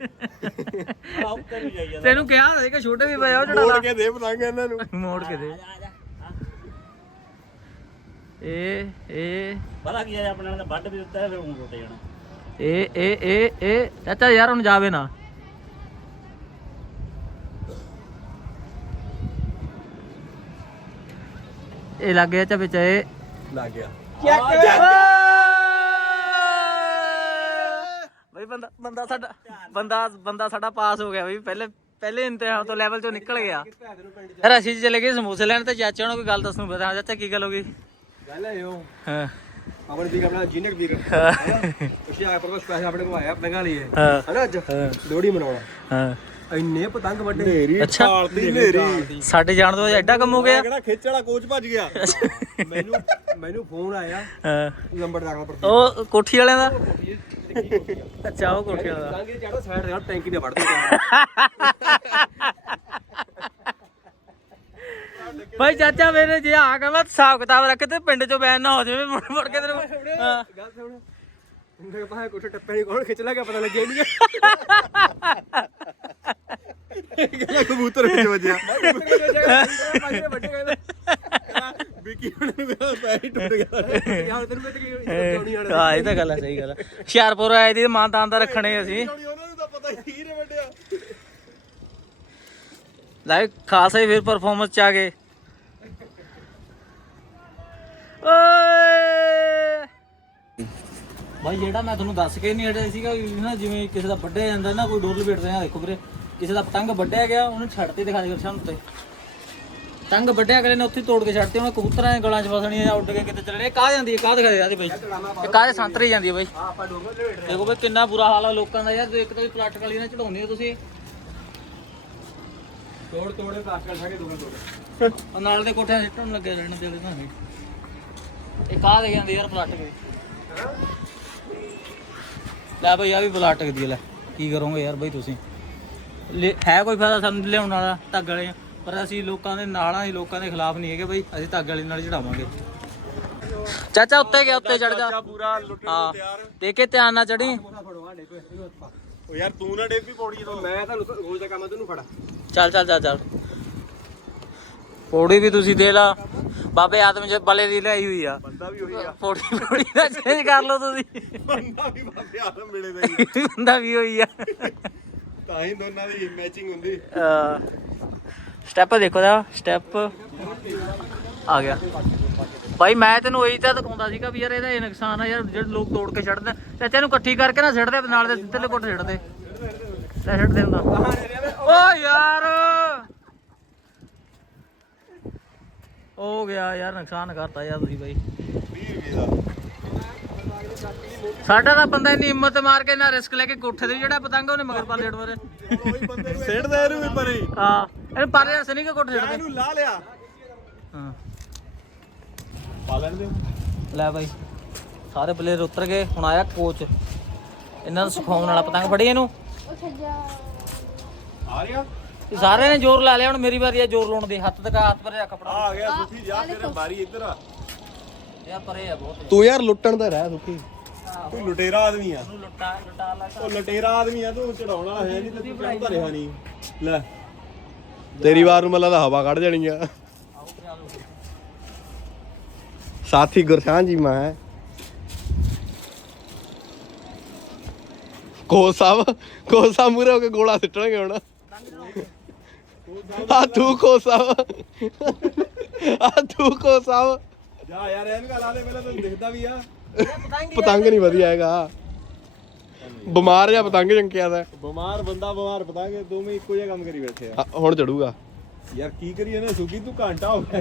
ਜਾਈ ਜਾਂਦਾ ਤੈਨੂੰ ਕਿਹਾ ਸੀ ਕਿ ਛੋਟੇ ਵੀ ਪਏ ਆ ਉਹ ਚੜਾ ਮੋੜ ਕੇ ਦੇ ਪਤੰਗ ਇਹਨਾਂ ਨੂੰ। ਮੋੜ ਕੇ ਦੇ। ਇਹ ਇਹ ਪਤਾ ਕੀ ਹੈ ਆਪਣੇ ਨਾਲ ਵੱਢ ਵੀ ਦਿੱਤਾ ਫਿਰ ਹੁਣ ਟੁੱਟ ਜਾਣਾ। ਇਹ ਇਹ ਇਹ ਇਹ ਚਾਚਾ ਯਾਰ ਹੁਣ ਜਾਵੇ ਨਾ। ਇਹ ਲੱਗ ਗਿਆ ਚਾ ਵਿੱਚ ਇਹ। ਲੱਗ ਗਿਆ। ਬਈ ਬੰਦਾ ਬੰਦਾ ਸਾਡਾ ਬੰਦਾ ਬੰਦਾ ਸਾਡਾ ਪਾਸ ਹੋ ਗਿਆ ਬਈ। ਪਹਿਲੇ ਪਹਿਲੇ ਇਮਤਿਹਾਨ ਤੋਂ ਲੈਵਲ ਚੋਂ ਨਿਕਲ ਗਿਆ। ਯਾਰ ਅਸੀਂ ਚਲੇ ਗਏ ਸਮੋਸੇ ਲੈਣ ਤੇ ਚਾਚਾ ਨੂੰ ਕੋਈ ਗੱਲ ਦੱਸੂ ਪਤਾ ਚਾਚਾ ਕੀ ਗੱਲ ਹੋ ਗਈ? ਗੱਲ ਹੈ ਯੋ ਹਾਂ। ਆਪਣੇ ਵੀ ਆਪਣਾ ਜੀਨਕ ਵੀ ਉਸੇ ਆ ਪਰ ਪੈਸਾ ਆਪਣੇ ਕੋਲ ਆਇਆ ਬੰਗਾਲੀ ਹੈ। ਹਾਂ ਹਨਾ ਅੱਜ? ਲੋੜੀ ਮਨਾਉਣਾ। ਹਾਂ। ਇੰਨੇ ਪਤੰਗ ਵੱਡੇ। ਨੇਰੀ ਅੱਛਾ। ਪਾਲਤੀ ਨੇਰੀ ਸਾਡੇ ਜਾਣ ਤੋਂ ਐਡਾ ਕੰਮ ਹੋ ਗਿਆ। ਕਿਹੜਾ ਖਿੱਚ ਵਾਲਾ ਕੋਚ ਭੱਜ ਗਿਆ। ਮੈਨੂੰ ਮੈਨੂੰ ਫੋਨ ਆਇਆ। ਹਾਂ। ਨੰਬਰ ਦਾ ਪਰ ਉਹ ਕੋਠੀ ਵਾਲਿਆਂ ਦਾ? ਅੱਛਾ ਉਹ ਕੋਠੀ ਵਾਲਾ ਦਾ। ਦੇ ਚੜੋ ਸਾਈਡ ਨਾਲ ਟੈਂਕੀ ਨੇ ਵੜਦੇ ਭਾਈ ਚਾਚਾ ਮੇਰੇ ਜੇ ਆ ਕੇ ਮੈਂ ਹਿਸਾਬ ਕਿਤਾਬ ਰੱਖ ਤੇ ਪਿੰਡ ਚੋਂ ਬੈਨ ਨਾ ਹੋ ਜਾਵੇ ਮੁੜ ਮੁੜ ਕੇ ਤੈਨੂੰ ਹਾਂ। ਗੱਲ ਸੁਣ। ਮੇਰੇ ਪਾਸੇ ਕੁਛ ਟੱਪੇ ਨਹੀਂ ਕੋਣ ਖਿੱਚ ਲਿਆ ਪਤਾ ਲੱਗਿਆ ਨਹੀਂ ਕਿਹੜਾ ਕਬੂਤਰ ਵਿੱਚ ਵੱਜਿਆ। ਵੱਡੇ ਵਿੱਕੀ ਹੁਣ ਕਹਿੰਦਾ ਪੈਰ ਹੀ ਟੁੱਟ ਗਿਆ। ਯਾਰ ਤੈਨੂੰ ਮੈਂ ਤੇ ਹਾਂ ਇਹ ਤਾਂ ਗੱਲ ਹੈ ਸਹੀ ਗੱਲ ਹੈ ਹੁਸ਼ਿਆਰਪੁਰ ਆਏ ਦੀ ਮਾਂ ਤਾਂ ਦਾ ਰੱਖਣੇ ਅਸੀਂ। ਉਹਨਾਂ ਨੂੰ ਤਾਂ ਪਤਾ ਹੀ ਨਹੀਂ ਵੱਡਿਆ ਲੈ ਖਾਸਾ ਫਿਰ ਪਰਫਾਰਮੈਂਸ ਚ ਆ ਗਏ। ਓਏ! ਭਾਈ ਜਿਹੜਾ ਮੈਂ ਤੁਹਾਨੂੰ ਦੱਸ ਕੇ ਨਹੀਂ ਹਟਿਆ ਸੀਗਾ ਨਾ ਜਿਵੇਂ ਕਿਸੇ ਦਾ ਵੱਢਿਆ ਜਾਂਦਾ ਨਾ ਕੋਈ ਡੋਰ ਲਪੇਟਦੇ ਆ ਦੇਖੋ ਵੀਰੇ। ਕਿਸੇ ਦਾ ਪਤੰਗ ਵੱਢਿਆ ਗਿਆ ਉਹਨੂੰ ਛੱਡਤੇ ਦਿਖਾ ਦੇ ਗਰਸ਼ਨ ਉੱਤੇ। ਪਤੰਗ ਵੱਢਿਆ ਕਰੇ ਨੇ ਉੱਥੇ ਤੋੜ ਕੇ ਛੱਡਤੇ ਹੁਣ ਕਬੂਤਰਾਂ ਦੇ ਗਲਾਂ 'ਚ ਫਸਣੀ ਆ ਉੱਡ ਕੇ ਕਿਤੇ ਚੱਲਣੇ ਕਾਹ ਜਾਂਦੀ ਹੈ ਕਾਹ ਦਿਖਾ ਦੇ ਆਦੇ ਬਾਈ। ਇਹ ਕਾਹ ਸੰਤਰੀ ਜਾਂਦੀ ਹੈ ਬਾਈ? ਦੇਖੋ ਬਈ ਕਿੰਨਾ ਬੁਰਾ ਹਾਲ ਆ ਲੋਕਾਂ ਦਾ ਯਾਰ ਇੱਕ ਤਾਂ ਵੀ ਪਲਾਸਟਿਕ ਵਾਲੀ ਨਾਲ ਚੜਾਉਂਦੇ ਹੋ ਤੁਸੀਂ। ਤੋੜ ਤੋੜੇ ਪਲਾਸਟਿਕ ਸਾਰੇ ਦੋਵੇਂ ਤੋੜ। ਉਹ ਨਾਲ ਦੇ ਕੋਠਿਆਂ ਸਿੱਟਣ ਲੱਗੇ ਰਹਿਣ ਦੇ ਤਾਂ ਵੀ ਇਹ ਕਾਹ ਦੇ ਜਾਂਦੇ ਯਾਰ ਪਲਾਸਟਿਕ ਦੀ ਲੈ ਬਈ ਆ ਵੀ ਪਲਾਸਟਿਕ ਦੀ ਲੈ। ਕੀ ਕਰੋਗੇ ਯਾਰ ਬਈ ਤੁਸੀਂ? ਲੈ- ਹੈ ਕੋਈ ਫਾਇਦਾ ਸਾਨੂੰ ਲਿਆਉਣ ਵਾਲਾ ਧੱਗ ਵਾਲੇ? ਪਰ ਅਸੀਂ ਲੋਕਾਂ ਦੇ ਨਾਲ ਆ ਅਸੀਂ ਲੋਕਾਂ ਦੇ ਖਿਲਾਫ ਨਹੀਂ ਹੈਗੇ ਬਈ। ਅਸੀਂ ਧੱਗ ਵਾਲੀ ਨਾਲ ਚੜਾਵਾਂਗੇ। ਚਾਚਾ ਉੱਤੇ ਗਿਆ ਉੱਤੇ ਚੜ ਜਾ। ਪੂਰਾ ਲੁੱਟਣ ਹਾਂ। ਨੂੰ ਤਿਆਰ। ਦੇ ਕੇ ਧਿਆਨ ਨਾਲ ਚੜੀ। ਉਹ ਯਾਰ ਤੂੰ ਨਾ ਡੇਗ ਵੀ ਪੌੜੀ ਤੋਂ। ਮੈਂ ਤੁਹਾਨੂੰ ਰੋਜ਼ ਦਾ ਕੰਮ ਆ ਤੈਨੂੰ ਫੜਾ। ਚੱਲ ਚੱਲ ਚੱਲ ਚੱਲ। ਪੌੜੀ ਵੀ ਤੁਸੀਂ ਦੇ ਲਾ। ਬਾਬੇ ਆਦਮ ਜੀ ਬਲੇ ਦੀ ਲਈ ਹੋਈ ਆ। ਬੰਦਾ ਵੀ ਉਹੀ ਆ। ਪੌੜੀ ਪੌੜੀ ਦਾ ਚੇਂਜ ਕਰ ਲਓ ਤੁਸੀਂ। ਬੰਦਾ ਵੀ ਬਾਬੇ ਆਦਮ ਮਿਲੇ ਦਾ ਹੀ ਆ। ਬੰਦਾ ਵੀ ਹੋਈ ਆ। ਤਾਂ ਹੀ ਦੋਨਾਂ ਦੀ ਮੈਚਿੰਗ ਹੁੰਦੀ। ਸਟੈਪ ਦੇਖੋ ਦਾ ਸਟੈਪ ਆ ਗਿਆ। ਭਾਈ ਮੈਂ ਤੈਨੂੰ ਉਹੀ ਤਾਂ ਦਿਖਾਉਂਦਾ ਸੀਗਾ ਵੀ ਯਾਰ ਇਹਦਾ ਇਹ ਨੁਕਸਾਨ ਆ ਯਾਰ ਜਿਹੜੇ ਲੋਕ ਤੋੜ ਕੇ ਛੱਡਦੇ ਚਾਚਾ ਨੂੰ ਇਕੱਠੀ ਕਰਕੇ ਨਾ ਛੱਡਦੇ ਨਾਲ ਦੇ ਸਿੱਧੇ ਕੋਟ ਛੱਡਦੇ ਲੈ ਛੱਡ ਦੇ ਹੁੰਦਾ ਓ ਯਾਰ! ਹੋ ਗਿਆ ਯਾਰ ਨੁਕਸਾਨ ਕਰਤਾ ਯਾਰ ਤੁਸੀਂ ਬਾਈ। 20 ਰੁਪਏ ਦਾ। ਸਾਡਾ ਤਾਂ ਬੰਦਾ ਇੰਨੀ ਹਿੰਮਤ ਮਾਰ ਕੇ ਨਾ ਰਿਸਕ ਲੈ ਕੇ ਕੋਠੇ ਤੇ ਵੀ ਜਿਹੜਾ ਪਤੰਗ ਉਹਨੇ ਮਗਰ ਪਾ ਉਹੀ ਬੰਦੇ ਨੂੰ ਸਿੱਟਦਾ ਇਹਨੂੰ ਵੀ ਪਰੇ। ਹਾਂ ਇਹਨੂੰ ਪਰ ਯਾਰ ਸਨੀ ਕੇ ਕੋਠੇ ਛੱਡਦੇ ਇਹਨੂੰ ਲਾ ਲਿਆ। ਹਾਂ। ਪਾ ਲੈਣ ਦੇ ਲੈ ਬਾਈ ਸਾਰੇ ਪਲੇਅਰ ਉਤਰ ਗਏ ਹੁਣ ਆਇਆ ਕੋਚ ਇਹਨਾਂ ਨੂੰ ਸਿਖਾਉਣ ਵਾਲਾ ਪਤੰਗ ਫੜੀ ਇਹਨੂੰ। ਆ ਰਿਹਾ? ਸਾਰਿਆਂ ਨੇ ਜ਼ੋਰ ਲਾ ਲਿਆ ਹੁਣ ਮੇਰੀ ਵਾਰੀ ਆ ਜ਼ੋਰ ਲਾਉਣ ਦੀ ਹੱਥ ਤੱਕ ਹੱਥ ਪਰੇ ਰੱਖ ਆਪਣਾ। ਆ ਗਿਆ ਸੁਖੀ ਜਾ ਤੇਰੇ ਬਾਰੀ ਇੱਧਰ ਆ। ਇਹ ਪਰੇ ਆ ਬਹੁਤ। ਤੂੰ ਯਾਰ ਲੁੱਟਣ ਦਾ ਰਹਿ ਸੁਖੀ ਤੂੰ ਲੁਟੇਰਾ ਆਦਮੀ ਆ। ਇਹਨੂੰ ਲੁੱਟਾ ਲੁੱਟਾ ਲਾ ਉਹ ਲਟੇਰਾ ਆਦਮੀ ਆ ਤੂੰ ਚੜਾਉਣਾ ਹੈ ਨਹੀਂ ਤੇ ਤੂੰ ਚੜਾਉਂਦਾ ਰਿਹਾ ਨਹੀਂ। ਲੈ। ਤੇਰੀ ਵਾਰ ਨੂੰ ਮੱਲਾ ਦਾ ਹਵਾ ਕੱਢ ਜਾਣੀ ਆ। ਸਾਥੀ ਗੁਰਸ਼ਾਨ ਜੀ ਮੈਂ। ਹੈ ਕੋ ਸਾਹਿਬ ਕੋ ਸਾਹਿਬ ਮੂਰੇ ਹੋ ਕੇ ਗੋਲਾ ਸਿੱਟਣਗੇ ਹੁਣ। ਆ ਤੂੰ ਕੋ ਸਾਹਿਬ। ਆ ਤੂੰ ਕੋ ਸਾਹਿਬ। ਜਾ ਯਾਰ ਇਹਨੂੰ ਲਾ ਦੇ ਪਹਿਲਾਂ ਤੈਨੂੰ ਦਿਖਦਾ ਵੀ ਆ। ਪਤੰਗ ਨਹੀਂ ਵਧੀਆ ਹੈਗਾ। ਬਿਮਾਰ ਜਾਂ ਪਤੰਗ ਜੰਕਿਆ ਦਾ। ਬਿਮਾਰ ਬੰਦਾ ਬਿਮਾਰ ਪਤਾਂਗੇ ਦੋਵੇਂ ਇੱਕੋ ਜਿਹਾ ਕੰਮ ਕਰੀ ਬੈਠੇ ਆ। ਹੁਣ ਚੜੂਗਾ। ਯਾਰ ਕੀ ਕਰੀਏ ਨਾ ਸੁਗੀ ਤੂੰ ਘੰਟਾ ਹੋ ਗਿਆ।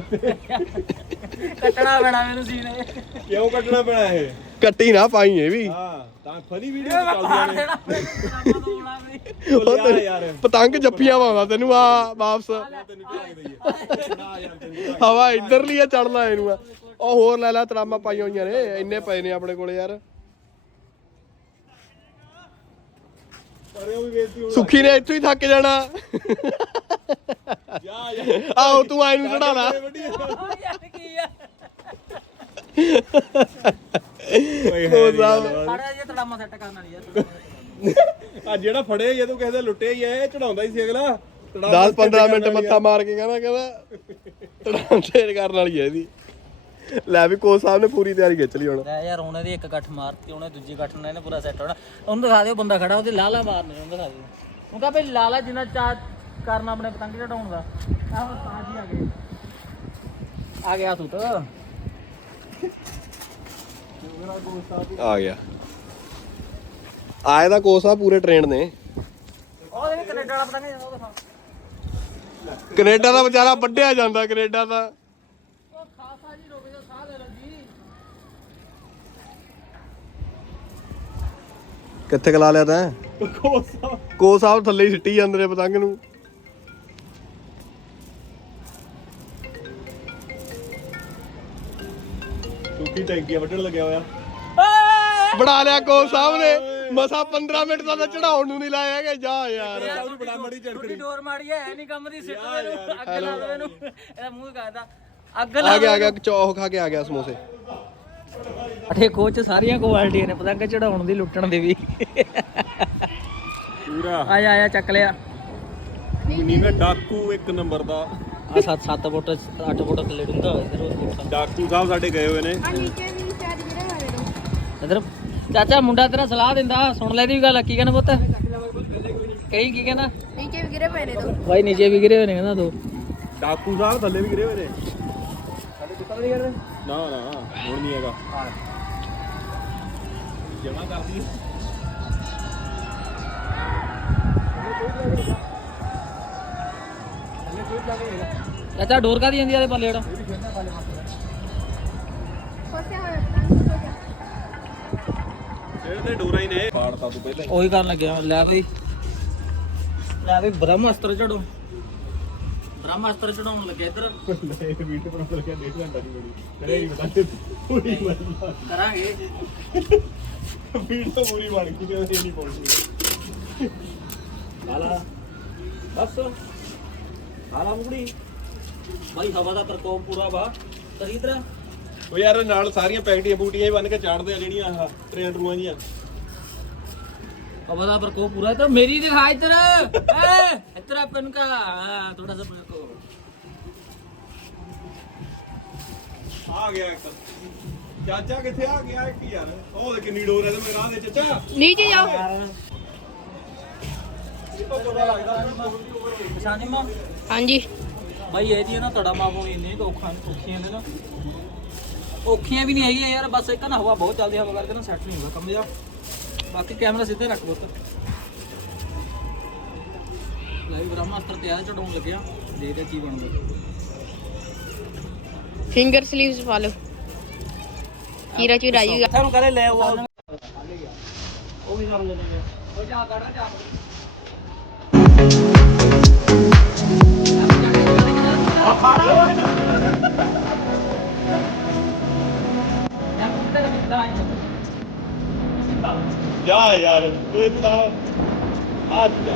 ਕੱਟਣਾ ਪੈਣਾ ਮੈਨੂੰ ਸੀਨ ਇਹ। ਕਿਉਂ ਕੱਟਣਾ ਪੈਣਾ ਇਹ? ਕੱਟੀ ਨਾ ਪਾਈ ਇਹ ਵੀ। ਹਾਂ ਤਾਂ ਫਨੀ ਵੀਡੀਓ ਚੱਲਦੀਆਂ ਨੇ। ਯਾਰ। ਪਤੰਗ ਜੱਫੀਆਂ ਪਾਉਂਦਾ ਤੈਨੂੰ ਆ ਵਾਪਸ। ਤੈਨੂੰ ਕਿਹਾ ਦਈਏ ਨਾ ਯਾਰ ਤੈਨੂੰ ਹਵਾ ਇਧਰਲੀ ਆ ਚੜਨਾ ਇਹਨੂੰ ਆ। ਉਹ ਹੋਰ ਲੈ ਲੈ ਤਰਾਮਾ ਪਾਈਆਂ ਹੋਈਆਂ ਨੇ ਇੰਨੇ ਪਏ ਨੇ ਆਪਣੇ ਕੋਲੇ ਯਾਰ। ਪਰ ਉਹ ਵੀ ਵੇਚਦੀ ਹੁਣ ਸੁੱਖੀ ਨੇ ਇੱਥੋਂ ਹੀ ਥੱਕ ਜਾਣਾ। ਜਾ ਯਾਰ ਆਹੋ ਤੂੰ ਆਈ ਨੂੰ ਚੜਾ ਲਾ। ਯਾਰ ਕੀ ਆ। ਉਹ ਸਾਹਿਬ ਸਾਡਾ ਇਹ ਤੜਾਮਾ ਸੈੱਟ ਕਰਨਾ ਯਾਰ ਆ। ਜਿਹੜਾ ਫੜਿਆ ਜੇ ਤੂੰ ਕਿਸੇ ਦੇ ਲੁੱਟੇ ਹੀ ਆ ਇਹ ਚੜਾਉਂਦਾ ਹੀ ਸੀ ਅਗਲਾ। 10 15 ਮਿੰਟ ਮੱਥਾ ਮਾਰ ਕੇ ਕਹਿੰਦਾ ਕਹਿੰਦਾ ਤੜਾਉਂਦੇ ਕਰਨ ਵਾਲੀ ਹੈ ਇਹਦੀ। ਲੈ ਵੀ ਕੋਚ ਸਾਹਿਬ ਨੇ ਪੂਰੀ ਤਿਆਰੀ ਖਿੱਚ ਲਈ ਹੁਣ। ਲੈ ਯਾਰ ਹੁਣ ਇਹਦੀ ਇੱਕ ਗੱਠ ਮਾਰਤੀ ਉਹਨੇ ਦੂਜੀ ਗੱਠ ਨਾਲ ਇਹਨੇ ਪੂਰਾ ਸੈੱਟ ਹੋਣਾ। ਉਹਨੂੰ ਦਿਖਾ ਦਿਓ ਬੰਦਾ ਖੜਾ ਉਹਦੇ ਲਾਲਾ ਮਾਰਨੇ ਉਹਨੂੰ ਦਿਖਾ ਦਿਓ। ਉਹ ਕਹਾਂ ਭਈ ਲਾਲਾ ਜਿੰਨਾ ਚਾਹ ਕਰਨਾ ਆਪਣੇ ਪਤੰਗ ਚੜਾਉਣ ਦਾ। ਆਹ ਤਾਂ ਜੀ ਆ ਗਏ। ਆ ਗਿਆ ਤੂੰ ਤਾਂ ਆ ਗਿਆ। ਆਏ ਦਾ ਕੋਚ ਸਾਹਿਬ ਪੂਰੇ ਟ੍ਰੇਨਡ ਨੇ। ਉਹਦੇ ਵੀ ਕੈਨੇਡਾ ਵਾਲਾ ਪਤੰਗ ਜਾਂਦਾ ਉਹ ਦਿਖਾ। ਕੈਨੇਡਾ ਦਾ ਵਿਚਾਰਾ ਵੱਢਿਆ ਜਾਂਦਾ ਕੈਨੇਡਾ ਦਾ ਉਹ ਖਾਸਾ ਜੀ ਰੁਕ ਜਾ ਸਾਹ ਲੈ ਲਓ ਜੀ ਕਿੱਥੇ ਕਲਾ ਲਿਆ ਤੈਂ? ਕੋ ਸਾਹਿਬ। ਥੱਲੇ ਹੀ ਸਿੱਟੀ ਜਾਂਦੇ ਨੇ ਪਤੰਗ ਨੂੰ। ਟੂਕੀ ਟੈਂਕੀਆਂ ਵੱਢਣ ਲੱਗਿਆ ਹੋਇਆ। ਬਣਾ ਲਿਆ ਕੋ ਸਾਹਿਬ ਨੇ। ਮਸਾ 15 ਮਿੰਟ ਦਾ ਤਾਂ ਚੜਾਉਣ ਨੂੰ ਨਹੀਂ ਲਾਇਆ ਹੈਗਾ। ਜਾ ਯਾਰ। ਬੜਾ ਮੜੀ ਛੋਟੀ ਡੋਰ ਮਾਰੀ ਹੈ ਨਹੀਂ ਕੰਮ ਦੀ ਸਿੱਟ ਦੇ ਨੂੰ ਅੱਗ ਲਾ ਦੇ ਇਹਨੂੰ ਇਹਦਾ ਮੂੰਹ ਕਰਦਾ ਅੱਗ ਲਾ ਆ ਗਿਆ ਆ ਗਿਆ ਚੌਹ ਖਾ ਕੇ ਆ ਗਿਆ ਸਮੋਸੇ। ਅਠੇ ਕੋਚ ਸਾਰੀਆਂ ਕੁਆਲਿਟੀਆਂ ਨੇ ਪਤੰਗ ਚੜਾਉਣ ਦੀ ਲੁੱਟਣ ਦੀ ਵੀ। ਪੂਰਾ। ਆਇਆ ਆਇਆ ਚੱਕ ਲਿਆ। ਨੀਵੇਂ ਡਾਕੂ ਇੱਕ ਨੰਬਰ ਦਾ। ਆ 7 7 ਫੁੱਟ 8 ਫੁੱਟ ਥੱਲੇ ਇਧਰ ਉਹ ਡਾਕੂ ਸਾਹਿਬ ਸਾਡੇ ਗਏ ਹੋਏ ਨੇ। ਨੀਚੇ ਵੀ ਸ਼ਾਇਦ ਗਿਰੇ ਮਾਰੇ ਦੋ ਇਧਰ ਚਾਚਾ ਮੁੰਡਾ ਤੇਰਾ ਸਲਾਹ ਦਿੰਦਾ ਸੁਣ ਲੈ ਦੀ ਗੱਲ ਕੀ ਕਹਿੰਦਾ ਪੁੱਤ? ਕਹੀ ਕੀ ਕਹਿੰਦਾ? ਨੀਚੇ ਵੀ ਗਿਰੇ ਪਏ ਨੇ ਦੋ। ਬਾਈ ਨੀਚੇ ਵੀ ਗਿਰੇ ਹੋਏ ਨੇ ਕਹਿੰਦਾ ਦੋ। ਡਾਕੂ ਸਾਹਿਬ ਥੱਲੇ ਵੀ ਗਿਰੇ ਹੋਏ ਨੇ। ਨਾ ਨਾ ਹੁਣ ਨਹੀਂ ਹੈਗਾ। ਜਮਾ ਕਰਦੀ ਚਾਚਾ ਡੋਰ ਕਾਦੀ ਜਾਂਦੀ ਆ ਦੇ ਪੱਲੇ ਜਿਹੜਾ ਫਸਿਆ ਹੋਇਆ ਪਤੰਗ ਹੋ ਗਿਆ ਸਿਰ ਤੇ ਡੋਰਾ ਹੀ ਨੇ। ਪਾੜਤਾ ਤੂੰ ਪਹਿਲਾਂ ਉਹੀ ਕਰਨ ਲੱਗਿਆ ਲੈ ਬਈ। ਲੈ ਬਈ ਬ੍ਰਹਮਸਤਰ ਚੜੋ ਬ੍ਰਹਮਸਤਰ ਚੜਾਉਣ ਲੱਗਿਆ ਇੱਧਰ। ਇੱਕ ਵੀਡੀਓ ਬਣਾ ਲੱਗਿਆ ਡੇਢ ਘੰਟਾ ਦੀ ਬੜੀ ਕਰੇ ਹੀ ਬਤਾ ਪੂਰੀ ਮਰਨਾ ਕਰਾਂਗੇ। ਵੀਡੀਓ ਪੂਰੀ ਬਣ ਗਈ ਤੇ ਇਹ ਨਹੀਂ ਪਹੁੰਚੀ। ਹਾਲਾ ਬਸ। ਹਾਲਾ ਮੁਗੜੀ। ਬਾਈ ਹਵਾ ਦਾ ਪ੍ਰਕੋਪ ਪੂਰਾ ਵਾ। ਤਰੀ ਇਧਰ। ਉਹ ਯਾਰ ਨਾਲ ਸਾਰੀਆਂ ਪੈਕਟੀਆਂ ਬੂਟੀਆਂ ਹੀ ਬੰਨ ਕੇ ਚਾੜਦੇ ਆ ਜਿਹੜੀਆਂ ਆਹ ਟ੍ਰੇਨ ਟਰੂਆਂ ਜੀਆਂ। ਹਵਾ ਦਾ ਪ੍ਰਕੋਪ ਪੂਰਾ। ਇਧਰ ਮੇਰੀ ਦਿਖਾ ਇਧਰ। ਏ ਇਧਰ ਆਪਨ ਕਾ। ਥੋੜਾ ਆ ਗਿਆ ਇੱਕ। ਚਾਚਾ ਕਿੱਥੇ ਆ ਗਿਆ ਇੱਕ ਯਾਰ? ਉਹ ਦੇ ਕਿੰਨੀ ਡੋਰ ਹੈ ਤੇ ਮੇਰਾ ਦੇ ਚਾਚਾ। ਨੀਚੇ ਜਾਓ। ਪਛਾਣੀ ਮਾਂ ਹਾਂਜੀ। ਬਾਈ ਇਹ ਜੀ ਨਾ ਤੁਹਾਡਾ ਮਾਂ ਹੋਣੀ ਨਹੀਂ ਔਖਾਂ ਔਖੀਆਂ ਨੇ ਨਾ। ਔਖੀਆਂ ਵੀ ਨਹੀਂ ਹੈਗੀਆਂ ਯਾਰ ਬਸ ਇੱਕ ਨਾ ਹਵਾ ਬਹੁਤ ਚੱਲਦੀ ਹਵਾ ਕਰਕੇ ਨਾ ਸੈੱਟ ਨਹੀਂ ਹੁੰਦਾ ਕੰਮ ਜਾ ਬਾਕੀ ਕੈਮਰਾ ਸਿੱਧੇ ਰੱਖ ਬੁੱਤ ਲੈ ਵੀ ਬ੍ਰਹਮਾਸਤਰ ਤਿਆਰ ਚੜਾਉਣ ਲੱਗਿਆ। ਦੇਖਦੇ ਕੀ ਬਣਦਾ। ਫਿੰਗਰ ਸਲੀਵਸ ਪਾ ਲਓ ਕੀਰਾ ਚੂਰਾ ਜੂਗਾ ਤੁਹਾਨੂੰ ਕਰੇ ਲੈ ਉਹ ਉਹ ਵੀ ਕੰਮ ਲੈ ਲੈਂਗੇ ਉਹ ਜਾ ਗੜਾ ਜਾ ਜਾ ਯਾਰ ਇਹ ਤਾਂ ਆ ਜਾ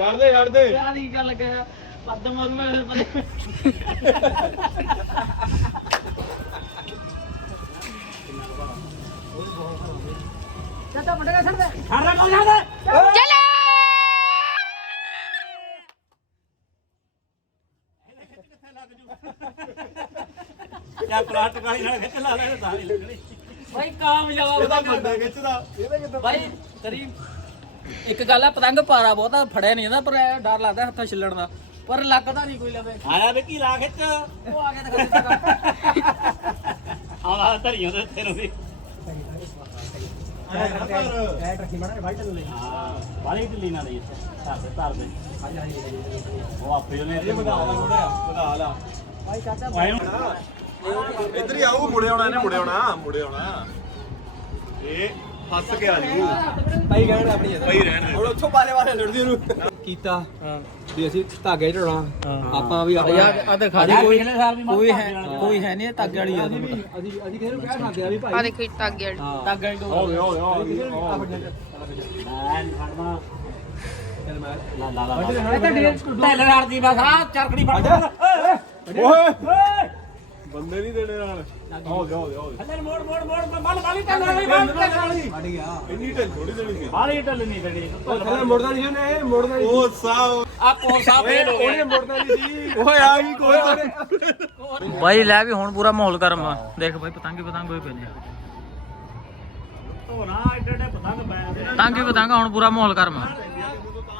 ਛੱਡ ਦੇ ਛੱਡ ਦੇ ਇਹ ਗੱਲ ਕਰਿਆ ਪੱਦ ਮਾਰੂ ਮੈਂ ਚਲੋ ਜਾਂ ਪਲਾਸਟਿਕ ਵਾਲੀ ਨਾਲ ਖਿੱਚ ਲਾ ਲੈ ਤਾਂ ਹੀ ਲੱਗਣੀ। ਭਾਈ ਕਾਮਯਾਬ ਇਹਦਾ ਦਾ ਬੰਦਾ ਖਿੱਚਦਾ। ਭਾਈ ਕਰੀ ਇੱਕ ਗੱਲ ਆ ਪਤੰਗ ਪਾਰਾ ਬਹੁਤਾ ਫੜਿਆ ਨਹੀਂ ਜਾਂਦਾ ਪਰ ਇਹ ਡਰ ਲੱਗਦਾ ਹੱਥਾਂ ਛਿੱਲਣ ਦਾ। ਪਰ ਲੱਗਦਾ ਨਹੀਂ ਕੋਈ ਲਵੇ। ਆਇਆ ਵਿੱਕੀ ਲਾ ਖਿੱਚ ਉਹ ਆ ਗਿਆ ਤਾਂ ਆਵਾ ਧਰੀਆਂ ਦੇ ਤੇਨੂੰ ਵੀ। ਬਾਲੀ ਢਿੱਲੀ ਨਾ ਲਈ ਇੱਥੇ ਧਰ ਦੇ ਧਰ ਦੇ। ਉਹ ਆਪੇ ਉਹਨੇ ਇਹ ਵਧਾ ਲਾ ਥੋੜਾ ਵਧਾ ਲਾ ਭਾਈ ਨੂੰ ਇੱਧਰ ਹੀ ਆਉ ਮੁੜੇ ਆਉਣਾ ਇਹਨੇ ਮੁੜੇ ਆਉਣਾ। ਮੁੜੇ ਆਉਣਾ। ਇਹ ਫਸ ਕੇ ਆ ਜੂ ਭਾਈ ਕਹਿਣ ਆਪਣੀ ਪਈ ਰਹਿਣ ਦੇ। ਹੁਣ ਉੱਥੋਂ ਬਾਲੇ ਵਾਲੇ ਲੜਦੀ ਉਹਨੂੰ ਕੀਤਾ। ਵੀ ਅਸੀਂ ਧਾਗੇ ਢੋਣਾ ਆਪਾਂ ਵੀ ਆਪਣਾ ਯਾਰ ਆ ਦਿਖਾ ਦੇ। ਕੋਈ ਕੋਈ ਹੈ ਕੋਈ ਹੈ ਨਹੀਂ ਧਾਗੇ ਵਾਲੀ ਆ ਅਸੀਂ ਅਸੀਂ ਕਿਸੇ ਨੂੰ ਕਹਿ ਸਕਦੇ ਆ ਵੀ ਭਾਈ? ਆ ਦੇਖੋ ਵਾਲੀ। ਧਾਗੇ ਵਾਲੀ ਹੋ ਗਿਆ ਹੋ ਗਿਆ ਮੈਂ ਨੀ ਫੜਨਾ। ਚੱਲ ਮੈਂ ਲਾ ਲਾ ਲਾ ਢੇਲੇ ਹੜਦੀ ਬਸ ਆ ਚਰਖੜੀ ਫੜ ਓਏ। ਬੰਦੇ ਨਹੀਂ ਦੇਣੇ ਨਾਲ। ਹੋ ਗਿਆ ਹੋ ਗਿਆ ਹੋ ਗਿਆ ਥੱਲੇ ਮੋੜ ਮੋੜ ਮੋੜ ਬੱਲ ਬਾਲੀ ਟੱਲ ਵਾਲੀ ਬੰਦ ਕਰ ਵਾਲੀ ਇੰਨੀ ਢਿੱਲ ਥੋੜੀ ਦੇਣੀ ਸੀ। ਬਾਲੀ ਟੱਲ ਨਹੀਂ ਦੇਣੀ। ਥੱਲੇ ਮੁੜਦਾ ਨਹੀਂ ਉਹਨੇ ਮੁੜਦਾ ਨਹੀਂ ਉਹ ਸਾਹ ਆ ਕੋਲ ਸਾਹਿਬ ਫੇਲ ਹੋ ਗਏ ਮੁੜਦਾ ਨਹੀਂ ਸੀ। ਓਏ ਆ ਗਈ ਕੋਈ ਬਾਈ ਲੈ ਵੀ ਹੁਣ ਪੂਰਾ ਮਾਹੌਲ ਗਰਮ ਆ। ਦੇਖ ਬਾਈ ਪਤੰਗ ਪਤੰਗ ਹੋਏ ਪਏ ਨੇ। ਧੋਣਾ ਐਡੇ ਐਡੇ ਪਤੰਗ ਪੈ ਪਤੰਗ ਪਤੰਗ ਹੁਣ ਪੂਰਾ ਮਾਹੌਲ ਗਰਮ ਆ।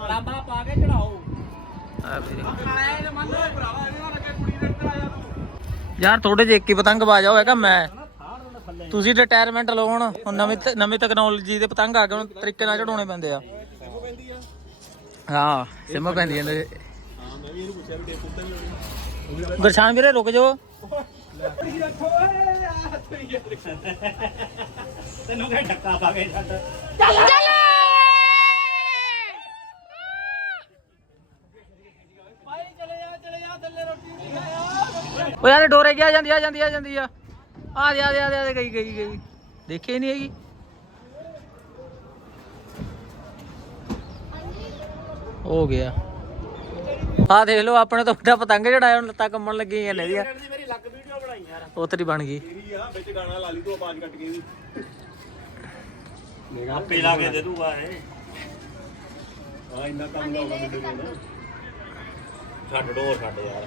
ਲਾਂਬਾ ਪਾ ਕੇ ਚੜਾਓ। ਆ ਵੀਰੇ। ਯਾਰ ਥੋੜੇ ਜਿਹੇ ਇੱਕ ਹੀ ਪਤੰਗ ਬਾਜਾ ਹੋਏਗਾ ਮੈਂ। ਤੁਸੀਂ ਰਿਟਾਇਰਮੈਂਟ ਲਓ ਹੁਣ। ਹੁਣ ਨਵੀਂ ਨਵੀਂ ਟੈਕਨੋਲੋਜੀ ਦੇ ਪਤੰਗ ਆ ਗਏ ਹੁਣ ਤਰੀਕੇ ਨਾਲ ਚੜਾਉਣੇ ਪੈਂਦੇ ਆ। ਹਾਂ ਸਿਮ ਪੈਂਦੀ ਜਾਂਦੇ ਦਰਸ਼ਾਨ ਵੀਰੇ ਰੁਕ ਜਾਓ। ਤੈਨੂੰ ਕਹੇ ਧੱਕਾ ਪਾ ਕੇ ਛੱਡ। ਓ ਯਾਰ ਇਹ ਡੋਰੇ ਗਿਆ ਜਾਂਦੀ, ਆ ਜਾਂਦੀ ਆ ਜਾਂਦੀ ਆ। ਆ ਦੇ ਆ ਦੇ ਆ ਦੇ ਆ ਦੇ, ਗਈ ਗਈ ਗਈ। ਦੇਖੀ ਨਹੀਂ ਹੈਗੀ। ਹੋ ਗਿਆ। ਆ ਦੇਖ ਲਓ, ਆਪਣੇ ਤੋਂ ਵੱਡਾ ਪਤੰਗ ਚੜਾਇਆ ਹੁਣ ਲੱਤਾਂ ਕੰਮਣ ਲੱਗੀਆਂ ਨੇ ਇਹਦੀਆਂ ਮੇਰੀ ਲੱਗ ਵੀਡੀਓ ਬਣਾਈ ਯਾਰ ਉਹ ਤੇਰੀ ਬਣ ਗਈ। ਤੇਰੀ ਆ ਵਿੱਚ ਗਾਣਾ ਲਾ ਲਈ ਤੂੰ ਆਵਾਜ਼ ਕੱਟ ਕੇ ਇਹਦੀ ਆਪੇ ਲਾ ਕੇ ਦੇ ਦੂਗਾ ਇਹ ਹਾਂ ਇੰਨਾ ਕੰਮ ਦਾ ਮੁੰਡੇ ਨੂੰ ਨਾ ਛੱਡ ਡੋਰ ਛੱਡ ਯਾਰ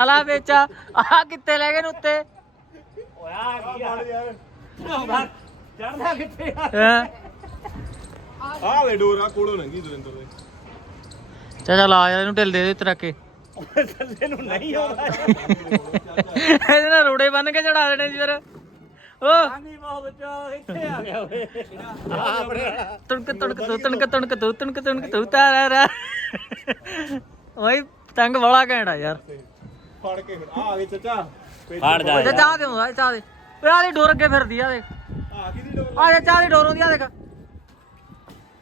ਲੈ ਨਹੀਂ ਅਲਾ ਵਿੱਚ ਆ। ਆਹ ਕਿੱਥੇ ਲੈ ਗਏ ਨੇ ਉੱਤੇ? ਓਏ ਆ ਕੀ ਯਾਰ ਚੜਦਾ ਕਿੱਥੇ ਆ? ਹੈਂ? ਆਹ ਵੇ ਡੋਰਾ ਕੋਲੋਂ ਲੰਗੀ ਦਰਿੰਦਰ ਦੇ। ਚੱਲ ਆ ਯਾਰ ਇਹਨੂੰ ਢਿੱਲ ਦੇ ਦੇ ਉੱਤੇ ਰੱਖ ਕੇ ਥੱਲੇ ਨੂੰ ਨਹੀਂ ਆਉਂਦਾ। ਇਹਦੇ ਨਾਲ ਰੋੜੇ ਬੰਨ ਕੇ ਚੜਾ ਦੇਣੇ ਸੀ ਫਿਰ। ਓ। ਪਾਣੀ ਬਹੁਤ ਬੱਚਾ ਇੱਥੇ ਆ ਗਿਆ ਓਏ। ਆਪਣੇ ਤੁਣਕ ਤੁਣਕ ਤੂ ਤੁਣਕ ਤੁਣਕ ਤੂ ਤੁਣਕ ਤੁਣਕ ਤੂ ਤਾਰਾ ਰਾ ਓਏ ਤੰਗ ਬੜਾ ਘੈਂਟਾ ਯਾਰ। ਫੜ ਕੇ ਫਿਰ। ਆ ਆ ਗਏ ਚਾਚਾ। ਫੜ ਜਾ ਚਾਹ ਦੇ ਹੁੰਦਾ ਚਾਹ ਦੇ। ਓਏ ਆ ਦੀ ਡੋਰ ਅੱਗੇ ਫਿਰਦੀ ਆ ਦੇਖ। ਆ ਕਿਹਦੀ ਡੋਰ ਆ ਜਾ ਚਾਹ ਦੀ ਡੋਰ ਹੁੰਦੀ ਆ ਦੇਖ।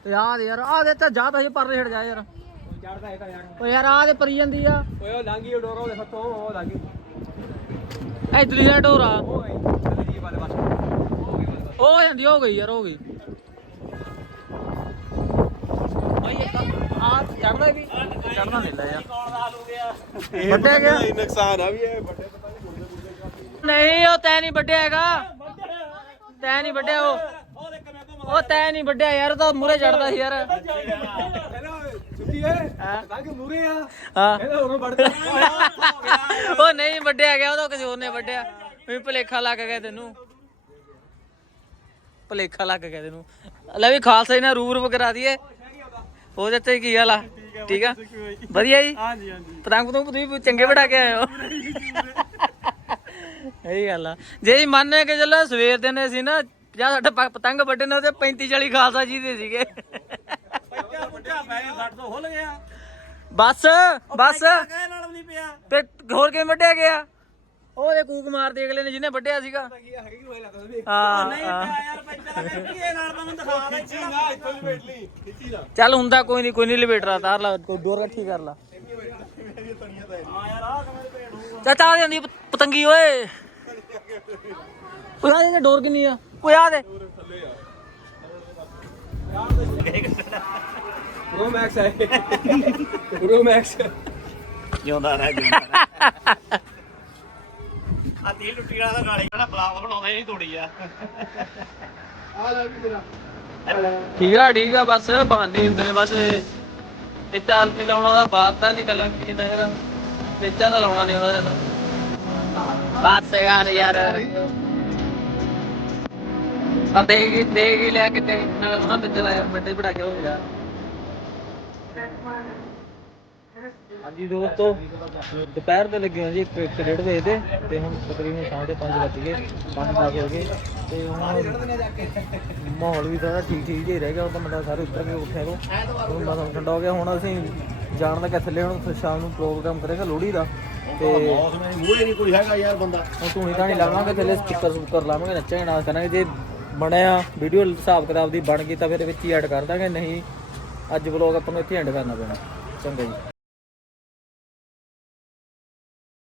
ਤੇ ਆ ਦੇ ਯਾਰ ਆ ਦੇ ਤਾਂ ਜਾ ਤਾਂ ਇਹ ਪਰਲੇ ਛੱਡ ਜਾ ਯਾਰ। ਚੜਦਾ ਤਾਂ ਯਾਰ ਆ ਦੇ ਪਰੀ ਜਾਂਦੀ ਆ। ਓਏ ਉਹ ਲਾਂਗੀ ਉਹ ਡੋਰੋ ਦੇ ਹੱਥੋਂ ਉਹ ਲਾਂਗੀ ਡੋਰ ਆ। ਉਹ ਗਈ ਜੀ ਵਾਲੇ ਉਹ ਗਈ ਪਾਸੇ ਉਹ ਹੋ ਜਾਂਦੀ ਹੋ ਗਈ ਯਾਰ ਹੋ ਗਈ। ਓਏ ਇਹ ਆ ਚੜਦਾ ਵੀ ਚੜਨਾ ਨਹੀਂ ਲੈ ਯਾਰ ਕੌਣ ਦਾ ਹੋ ਗਿਆ? ਇਹ ਵੱਢਿਆ ਪਤਾ ਗਿਆ? ਨਹੀਂ ਨੁਕਸਾਨ ਆ ਵੀ ਇਹ ਵੱਡੇ ਪਤਾ ਨਹੀਂ ਮੁੰਡੇ ਨਹੀਂ ਉਹ ਤੈ ਨਹੀਂ ਵੱਡਿਆ ਹੈਗਾ। ਤੈ ਨਹੀਂ ਵੱਡਿਆ ਉਹ। ਉਹ ਤੈ ਨਹੀਂ ਵੱਡਿਆ ਯਾਰ ਤਾਂ ਮੂਰੇ ਚੜਦਾ ਸੀ ਯਾਰ। ਹੈਲੋ ਛੁੱਟੀ ਹੈ? ਹਾਂ। ਪਤੰਗ ਮੂਰੇ ਆ। ਹਾਂ। ਇਹਦਾ ਉਹਨੂੰ ਵੜਦਾ ਉਹ ਨਹੀਂ ਵੱਡਿਆ ਗਿਆ ਉਹ ਤਾਂ ਕਿਸੇ ਹੋਰ ਨੇ ਵੱਡਿਆ। ਵੀ ਭਲੇਖਾ ਲੱਗ ਗਿਆ ਤੈਨੂੰ। ਭਲੇਖਾ ਲੱਗ ਗਿਆ ਤੈਨੂੰ। ਲੈ ਵੀ ਖਾਲਸਾ ਜੀ ਨਾਲ ਰੂਬਰੂ ਕਰਾ ਦਈਏ। ਹੋ ਜਾਂਦੇ ਕੀ ਹਾਲ ਆ? ਠੀਕ ਆ? ਵਧੀਆ ਜੀ? ਹਾਂਜੀ ਹਾਂਜੀ। ਪਤੰਗ ਤੋਂ ਤੁਸੀਂ ਚੰਗੇ ਬੜਾ ਕੇ ਆਏ ਹੋ? ਇਹੀ ਗੱਲ ਆ। ਜੇ ਜੀ ਮੰਨੇ ਕਿ ਚੱਲ ਸਵੇਰ ਦੇ ਨੇ ਸੀ ਨਾ ਜਾਂ ਸਾਡੇ ਪ- ਪਤੰਗ ਵੱਡੇ ਨੇ ਤੇ 35 40 ਖਾਲਸਾ ਜੀ ਦੇ ਸੀਗੇ। ਪੈ ਗਿਆ ਤੋਂ ਗਿਆ। ਬਸ ਬਸ। ਤੇ ਹੋਰ ਕਿਵੇਂ ਵੱਢਿਆ ਗਿਆ? ਉਹਦੇ ਕੂਕ ਮਾਰਦੇ ਅਗਲੇ ਨੇ ਜਿਹਨੇ ਵੱਢਿਆ ਸੀਗਾ। ਹੈਗੀ ਹੋਏ ਲੱਗਦਾ ਵੀ ਹਾਂ ਨਹੀਂ ਹਾਂ। ਪਿਆ ਯਾਰ ਬੱਚਾ ਕਹਿੰਦਾ ਕੀ ਇਹ ਨਾਲ ਤਾਂ ਮੈਨੂੰ ਦਿਖਾ ਦੇ ਖਿੱਚੀ ਨਾ ਇੱਥੋਂ ਵੀ ਬੈਠ ਲਈ ਖਿੱਚੀ ਨਾ। ਚੱਲ ਹੁੰਦਾ ਕੋਈ ਨਹੀਂ ਕੋਈ ਨਹੀਂ ਲਿਬੇਟਰਾ ਤਾਰ ਲਾ ਕੋਈ ਡੋਰ ਇਕੱਠੀ ਕਰ ਲਾ। ਦੇ ਚਾਚਾ ਆ ਜਾਂਦੀ ਪਤੰਗੀ ਓਏ। ਓਏ ਆ ਦੇ ਡੋਰ ਕਿੰਨੀ ਆ? ਓਏ ਆ ਦੇ। ਪ੍ਰੋ ਮੈਕਸ ਹੈ ਪ੍ਰੋ ਮੈਕਸ। ਜਿਉਂਦਾ ਰਹਿ ਜਿਉਂਦਾ ਆ ਤੀਲ ਟੁੱਟੀ ਵਾਲਾ ਤਾਂ ਗਾਲੀ ਜਿਹੜਾ ਬਲਾਗ ਬਣਾਉਂਦਾ ਇਹ ਤੋੜੀ ਆ। ਠੀਕ ਆ ਠੀਕ ਆ, ਬਸ ਬਹਾਨੇ ਹੁੰਦੇ ਨੇ, ਬਸ ਤੇ ਚਾਲ ਤੇ ਲਾਉਣਾ ਦਾ ਬਾਤ ਤਾਂ ਨਹੀਂ ਕਲਾਂ ਕੀ ਨਾ ਯਾਰ। ਵਿੱਚਾਂ ਦਾ ਲਾਉਣਾ ਨਹੀਂ ਉਹਦਾ ਬਾਤ ਯਾਰ ਯਾਰ। ਆ ਦੇਗੀ ਦੇਗੀ ਲੈ ਕੇ ਤੇ ਉਹਨਾਂ ਵਿੱਚ ਲਾਇਆ ਵੱਡੇ ਬੜਾ ਕੇ ਹੋ ਗਿਆ। ਹਾਂਜੀ ਦੋਸਤੋ ਦੁਪਹਿਰ ਦੇ ਲੱਗੇ ਹਾਂ ਜੀ ਇੱਕ ਡੇਢ ਵਜੇ ਦੇ ਤੇ ਹੁਣ ਤਕਰੀਬਨ ਸ਼ਾਮ ਦੇ 5 ਵੱਜ ਗਏ 5 ਵਜੇ ਹੋ ਗਏ ਤੇ ਹੁਣ ਮਾਹੌਲ ਵੀ ਥੋੜਾ ਠੀਕ ਠੀਕ ਜਿਹਾ ਰਹਿ ਗਿਆ ਉਹ ਤਾਂ ਮੁੰਡਾ ਸਾਰੇ ਉੱਤਰ ਕੇ ਉੱਠਿਆ ਕੋ ਹੁਣ ਮੌਸਮ ਠੰਡਾ ਹੋ ਗਿਆ ਹੁਣ ਅਸੀਂ ਜਾਣ ਦਾ ਥੱਲੇ ਹੁਣ ਫਿਰ ਸ਼ਾਮ ਨੂੰ ਪ੍ਰੋਗਰਾਮ ਕਰੇਗਾ ਲੋਹੜੀ ਦਾ ਤੇ ਮੂਹਰੇ ਨਹੀਂ ਕੋਈ ਹੈਗਾ ਯਾਰ ਬੰਦਾ। ਹੁਣ ਧੂਣੀ ਧਾਣੀ ਲਾਵਾਂਗੇ ਥੱਲੇ ਸਪੀਕਰ ਸਪੀਕਰ ਲਾਵਾਂਗੇ ਨੱਚਾਂਗੇ ਨਾਲ ਕਰਾਂਗੇ ਜੇ ਬਣਿਆ ਵੀਡੀਓ ਹਿਸਾਬ ਕਿਤਾਬ ਦੀ ਬਣ ਗਈ ਤਾਂ ਫਿਰ ਵਿੱਚ ਹੀ ਐਡ ਕਰ ਦਾਂਗੇ ਨਹੀਂ ਅੱਜ ਵਲੋਗ ਆਪਾਂ ਨੂੰ ਇੱਥੇ ਐਂਡ ਕਰਨਾ ਪੈਣਾ। ਚੰਗਾ ਜੀ।